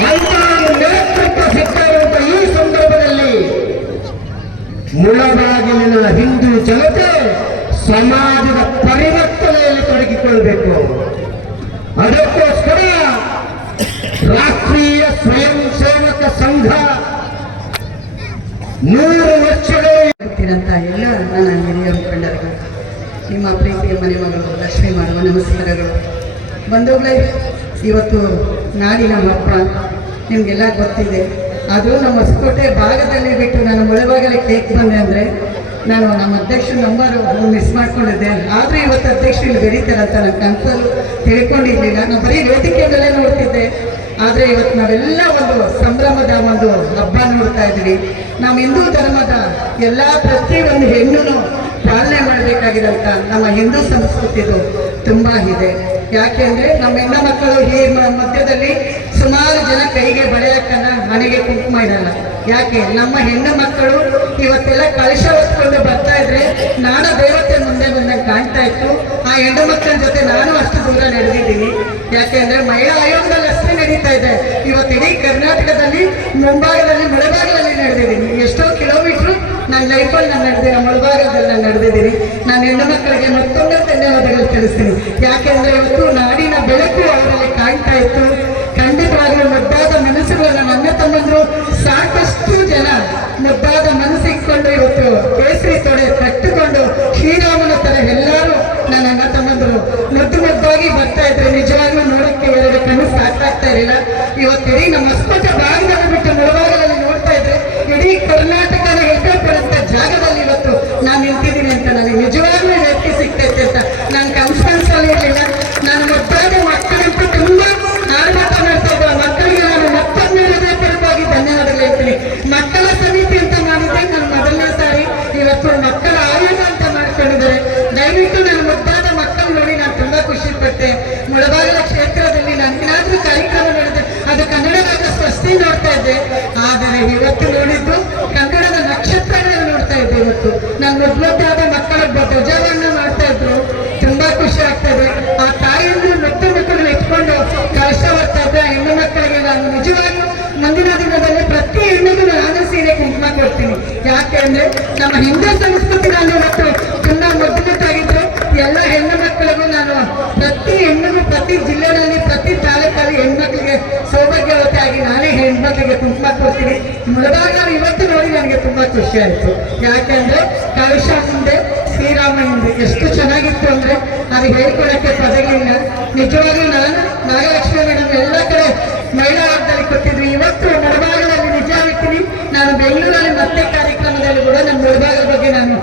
ಅಂತ ನೇತೃತ್ವ ಸಿಗ್ತಾರಂತ ಈ ಸಂದರ್ಭದಲ್ಲಿ ಮುಳಬಾಗಿಲಿನ ಹಿಂದೂ ಜನತೆ ಸಮಾಜದ ಪರಿವರ್ತನೆಯಲ್ಲಿ ತೊಡಗಿಕೊಳ್ಳಬೇಕು. ಅದಕ್ಕೋಸ್ಕರ ರಾಷ್ಟ್ರೀಯ ಸ್ವಯಂ ಸೇವಕ ಸಂಘ 100 ವರ್ಷಗಳು ಅಂತ ಎಲ್ಲ ನನ್ನ ಹಿರಿಯ ಮುಖಂಡರುಗಳು, ನಿಮ್ಮ ಪ್ರೀತಿಯ ಮನೆ ಮಗಳು ಲಕ್ಷ್ಮೀ ಮಾಡುವ ನಮಸ್ಕಾರಗಳು. ಬಂಧುಗಳೇ, ಇವತ್ತು ನಾಡಿನ ಹಬ್ಬ ನಿಮಗೆಲ್ಲ ಗೊತ್ತಿದೆ. ಅದು ನಮ್ಮ ಹೊಸಕೋಟೆ ಭಾಗದಲ್ಲಿ ಬಿಟ್ಟು ನಾನು ಮುಳಬಾಗಲೇ ಕೇಕ್ ಬಂದೆ ಅಂದರೆ ನಾನು ನಮ್ಮ ಅಧ್ಯಕ್ಷ ನಂಬರು ಮಿಸ್ ಮಾಡ್ಕೊಂಡಿದ್ದೆ. ಆದರೆ ಇವತ್ತು ಅಧ್ಯಕ್ಷರು ಇಲ್ಲಿ ಬೆರೀತಾರೆ ಅಂತ ನನ್ನ ಕನಸಲ್ಲೂ ತಿಳ್ಕೊಂಡಿರಲಿಲ್ಲ. ನಾನು ಬರೀ ವೇದಿಕೆಯಲ್ಲೇ ನೋಡ್ತಿದ್ದೆ. ಆದರೆ ಇವತ್ತು ನಾವೆಲ್ಲ ಒಂದು ಸಂಭ್ರಮದ ಒಂದು ಹಬ್ಬ ನೋಡ್ತಾ ಇದ್ವಿ. ನಾವು ಹಿಂದೂ ಧರ್ಮದ ಎಲ್ಲ ಪ್ರತಿಯೊಂದು ಹೆಣ್ಣು ಪಾಲನೆ ಮಾಡಬೇಕಾಗಿರೋಂಥ ನಮ್ಮ ಹಿಂದೂ ಸಂಸ್ಕೃತಿದು ತುಂಬ ಇದೆ. ಯಾಕೆಂದರೆ ನಮ್ಮ ಹೆಣ್ಣು ಮಕ್ಕಳು ಈ ಮಧ್ಯದಲ್ಲಿ ಸುಮಾರು ಜನ ಕೈಗೆ ಬಳೆ ಹಾಕನ್ನ ಮನೆಗೆ ಕುಂಕುಮ ಇಡಲ್ಲ. ಯಾಕೆ? ನಮ್ಮ ಹೆಣ್ಣು ಮಕ್ಕಳು ಇವತ್ತೆಲ್ಲ ಕಲಶ ಹೊತ್ಕೊಂಡು ಬರ್ತಾ ಇದ್ರೆ ನಾಡ ದೇವತೆ ಮುಂದೆ ಬಂದಂಗೆ ಕಾಣ್ತಾ ಇತ್ತು. ಆ ಹೆಣ್ಣು ಮಕ್ಕಳ ಜೊತೆ ನಾನು ಅಷ್ಟು ದೂರ ನಡೆದಿದ್ದೀನಿ. ಯಾಕೆಂದ್ರೆ ಮಹಿಳಾ ಆಯೋಗದಲ್ಲಿ ಅಷ್ಟೇ ನಡೀತಾ ಇದೆ. ಇವತ್ತು ಇಡೀ ಕರ್ನಾಟಕದಲ್ಲಿ ಮುಂಭಾಗದಲ್ಲಿ ಮುಳಬಾಗಿಲಲ್ಲಿ ನಡೆದಿದ್ದೀನಿ. ಎಷ್ಟೋ ಕಿಲೋಮೀಟ್ರು ನನ್ನ ಲೈಫಲ್ಲಿ ನಾನು ನಡೆದಿದ್ದೀನಿ, ಮುಳಬಾಗಿಲದಲ್ಲಿ ನಾನು ನಡೆದಿದ್ದೀನಿ. ನಾನು ಹೆಣ್ಣು ಮಕ್ಕಳಿಗೆ ಮತ್ತೊಮ್ಮೆ ಧನ್ಯವಾದಗಳು ತಿಳಿಸ್ತೀನಿ. ಯಾಕೆಂದ್ರೆ ಇವತ್ತು ನಾಡಿನ ಬೆಳಕು ಅವರಲ್ಲಿ ಕಾಣ್ತಾ ಇತ್ತು. ಖಂಡಿತವಾಗಲೂ ಮುದ್ದಾದ ಮನಸ್ಸುಗಳನ್ನ ನನ್ನ ತಮ್ಮಂದ್ರು ಸಾಕಷ್ಟು ಜನ ಮುದ್ದಾದ ಮನಸ್ಸಿಟ್ಕೊಂಡು ಇವತ್ತು ಕೇಸರಿ ತೊಡೆ ಕಟ್ಟಿಕೊಂಡು ಶ್ರೀರಾಮನ ತರ ಎಲ್ಲರೂ ನನ್ನ ಅಣ್ಣ ತಮ್ಮಂದ್ರು ಮುದ್ದು ಮುದ್ದಾಗಿ ಬರ್ತಾ ಇದ್ರೆ ನಿಜವಾಗ್ಲೂ ನೋಡಕ್ಕೆ 2 ಕಣ್ಣು ಸಾಕಾಗ್ತಾ ಇರಲಿಲ್ಲ. ಇವತ್ತು ಇಡೀ ನಮ್ಮ ಹೊಸಕೋಟೆ ಭಾಗದಲ್ಲಿ ಬಿಟ್ಟು ಮುಳಬಾಗಿಲಲ್ಲಿ ನೋಡ್ತಾ ಇದ್ರೆ ಇಡೀ ಕರ್ನಾಟಕದ ಹೆಜ್ಜೆ ಬರುವಂತ ಜಾಗದಲ್ಲಿ ಇವತ್ತು ನಾನು ನಿಂತಿದ್ದೀನಿ ಅಂತ ನನಗೆ ನಿಜವಾಗ್ಲೂ ವ್ಯಕ್ತಿ ಸಿಗ್ತೈತೆ ಅಂತ ನಾನು ಕನ್ಸಲ್ಲಿ ಇರಲಿಲ್ಲ. ನಾನು ಮುದ್ದಾದ ಮಕ್ಕಳಂತೂ ತುಂಬಾ ನಾನು ಮಾತನಾಡ್ತಾ ಇದ್ದ ಮಕ್ಕಳಿಗೆ ನಾನು ಮತ್ತೊಮ್ಮೆ ಹೃದಯಪೂರ್ವಕವಾಗಿ ಧನ್ಯವಾದಗಳು ಹೇಳ್ತೀನಿ. ಮಕ್ಕಳ ಸಮಿತಿ ಅಂತ ಮಾಡಿದ್ದೆ ನಾನು ಮೊದಲನೇ ಸಾರಿ. ಇವತ್ತು ಮಕ್ಕಳ ಆಯೋಗ ಅಂತ ಮಾಡ್ಕೊಂಡಿದ್ದಾರೆ. ದಯವಿಟ್ಟು ನನ್ನ ಮುದ್ದಾದ ಮಕ್ಕಳು ನೋಡಿ ನಾನು ತುಂಬಾ ಖುಷಿ ಪಟ್ಟೆ. ಮುಳಬಾಗಿಲ ಕ್ಷೇತ್ರದಲ್ಲಿ ನನಗೇನಾದ್ರೂ ಕಾರ್ಯಕ್ರಮ ನಡೆದೆ ಅದು ಕನ್ನಡದಾಗ ಸ್ವಸ್ತಿ ನೋಡ್ತಾ ಇದ್ದೆ. ಆದರೆ ಇವತ್ತು ನೋಡಿದ್ದು ಕನ್ನಡದ ನಕ್ಷತ್ರಗಳನ್ನು ನೋಡ್ತಾ ಇದ್ದೆ. ಇವತ್ತು ನನ್ನ ಮುದ್ದಾದ ಮಕ್ಕಳ ಧ್ವಜವನ್ನ ಮಾಡ್ತಾ ಇದ್ರು. ತುಂಬಾ ಖುಷಿ ಆಗ್ತಾ ಇದೆ. ಆ ತಾಯಿಯನ್ನು ಮಕ್ಕಳನ್ನ ಇಟ್ಕೊಂಡು ಕಲಶ ಬರ್ತಾ ಇದ್ದ ಹೆಣ್ಣು ಮಕ್ಕಳಿಗೆ ನಾನು ನಿಜವಾಗ್ಲೂ ಮುಂದಿನ ದಿನದಲ್ಲಿ ಪ್ರತಿ ಹೆಣ್ಣಿಗೂ ನಾನು ಸೀರೆ ಕುಂಕುಮ ಕೊಡ್ತೀನಿ. ಯಾಕೆ ಅಂದ್ರೆ ನಮ್ಮ ಹಿಂದೂ ಸಂಸ್ಕೃತಿ ನಾನು ಇವತ್ತು ತುಂಬಾ ಮಜಬೂತಾಗಿದ್ರೆ ಎಲ್ಲ ಹೆಣ್ಣು ಮಕ್ಕಳಿಗೂ ನಾನು ಪ್ರತಿ ಹೆಣ್ಣಿಗೂ ಪ್ರತಿ ಜಿಲ್ಲೆಯಲ್ಲಿ ಪ್ರತಿ ತಾಲೂಕಲ್ಲಿ ಹೆಣ್ಮಕ್ಳಿಗೆ ಸೌಭಾಗ್ಯವತಿ ಆಗಿ ನಾನೇ ಹೆಣ್ಮಕ್ಳಿಗೆ ಕುಂಕುಮ ಕೊಡ್ತೀನಿ. ಮುಳಬಾಗಿಲು ಇವತ್ತು ನೋಡಿ ನನಗೆ ತುಂಬಾ ಖುಷಿ ಆಯ್ತು. ಯಾಕೆಂದ್ರೆ ಕಲಶ ಮುಂದೆ ಶ್ರೀರಾಮ ಹಿಂದೆ ಎಷ್ಟು ಚೆನ್ನಾಗಿತ್ತು ಅಂದ್ರೆ ಅದು ಹೇಳ್ಕೊಳಕ್ಕೆ ಪದಗಳಿಲ್ಲ. ನಿಜವಾಗ್ಲೂ ನಾನು ನಾಗಲಕ್ಷ್ಮಿ ಮೇಡಮ್ ಎಲ್ಲ ಕಡೆ ಮಹಿಳಾ ಆಟದಲ್ಲಿ ಕೊಟ್ಟಿದ್ರು. ಇವತ್ತು ಮುಳಬಾಗಿಲಲ್ಲಿ ನಿಜ ಹೇಳ್ತೀನಿ, ನಾನು ಬೆಂಗಳೂರಲ್ಲಿ ಮತ್ತೆ ಕಾರ್ಯಕ್ರಮದಲ್ಲಿ ಕೂಡ ನಮ್ಮ ಮುಳಬಾಗಿಲ ಬಗ್ಗೆ ನಾನು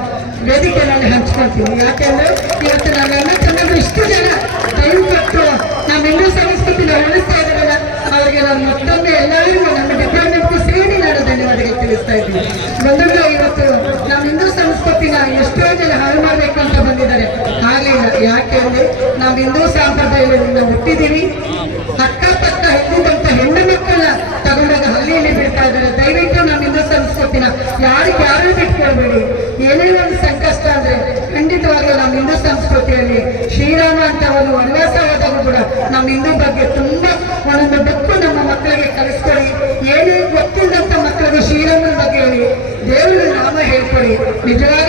ವೇದಿಕೆಯಲ್ಲಿ ಹಂಚ್ಕೊಳ್ತೀನಿ. ಯಾಕೆಂದ್ರೆ ಇವತ್ತು ನಾವೆಲ್ಲ ಚೆನ್ನಾಗಿ ಇಷ್ಟು ಜನ ಟೈಮ್ ಕೊಟ್ಟು ನಮ್ಮ ಹಿಂದೂ ಸಂಸ್ಕೃತಿನ ಉಳಿಸ್ತಾ ಇದ್ದಾರಲ್ಲ, ಅವರಿಗೆ ನಾನು ಮತ್ತೊಮ್ಮೆ ಎಲ್ಲರಿಗೂ ನಮ್ಮ ಡಿಪಾರ್ಟ್ಮೆಂಟ್ಗೂ ಸೇರಿ ನಾನು ಧನ್ಯವಾದಗಳು ತಿಳಿಸ್ತಾ ಇದ್ದೀನಿ. ಬಂಧುಗಳು, ಇವತ್ತು ನಮ್ಮ ಹಿಂದೂ ಸಂಸ್ಕೃತಿನ ಎಷ್ಟೋ ಜನ ಹಾಳು ಮಾಡ್ಬೇಕು ಅಂತ ಬಂದಿದ್ದಾರೆ. ಆಗಲಿಲ್ಲ. ಯಾಕೆ ಅಂದ್ರೆ ನಾವು ಹಿಂದೂ ಸಂಪ್ರದಾಯದಲ್ಲಿ ನಾವು ಹುಟ್ಟಿದ್ದೀವಿ. ಅಕ್ಕಪಕ್ಕ ಹೆಣ್ಣಿದಂತ ಹೆಣ್ಣು ಮಕ್ಕಳನ್ನ ತಗೊಂಡಾಗ ಹಳ್ಳಿಯಲ್ಲಿ ಬಿಡ್ತಾ ಇದ್ದಾರೆ. ದಯವಿಟ್ಟು ನಮ್ಮ ಹಿಂದೂ ಸಂಸ್ಕೃತಿನ ಯಾರು ಬಿಟ್ಕೊಳ್ಬೇಡಿ. ಏನೇ ಒಂದು ಸಂಕಷ್ಟ ಅಂದ್ರೆ ಖಂಡಿತವಾಗ್ಲೂ ನಮ್ಮ ಹಿಂದೂ ಸಂಸ್ಕೃತಿಯಲ್ಲಿ ಶ್ರೀರಾಮ ಅಂತ ಒಂದು ವನವಾಸ ಹೋದಾಗ ಕೂಡ ನಮ್ಮ ಹಿಂದೂ ಬಗ್ಗೆ ತುಂಬಾ ಒಂದೊಂದು ಬುಕ್ಕು ನಮ್ಮ ಮಕ್ಕಳಿಗೆ ಕಲಿಸ್ಕೊಡಿ. ಏನೇ ಗೊತ್ತಿಲ್ಲದಂತ ಮಕ್ಕಳಿಗೆ ಶ್ರೀರಾಮನ ಬಗ್ಗೆ ಹೇಳಿ, ದೇವರ ನಾಮ ಹೇಳ್ಕೊಡಿ. ನಿಜವಾಗಿ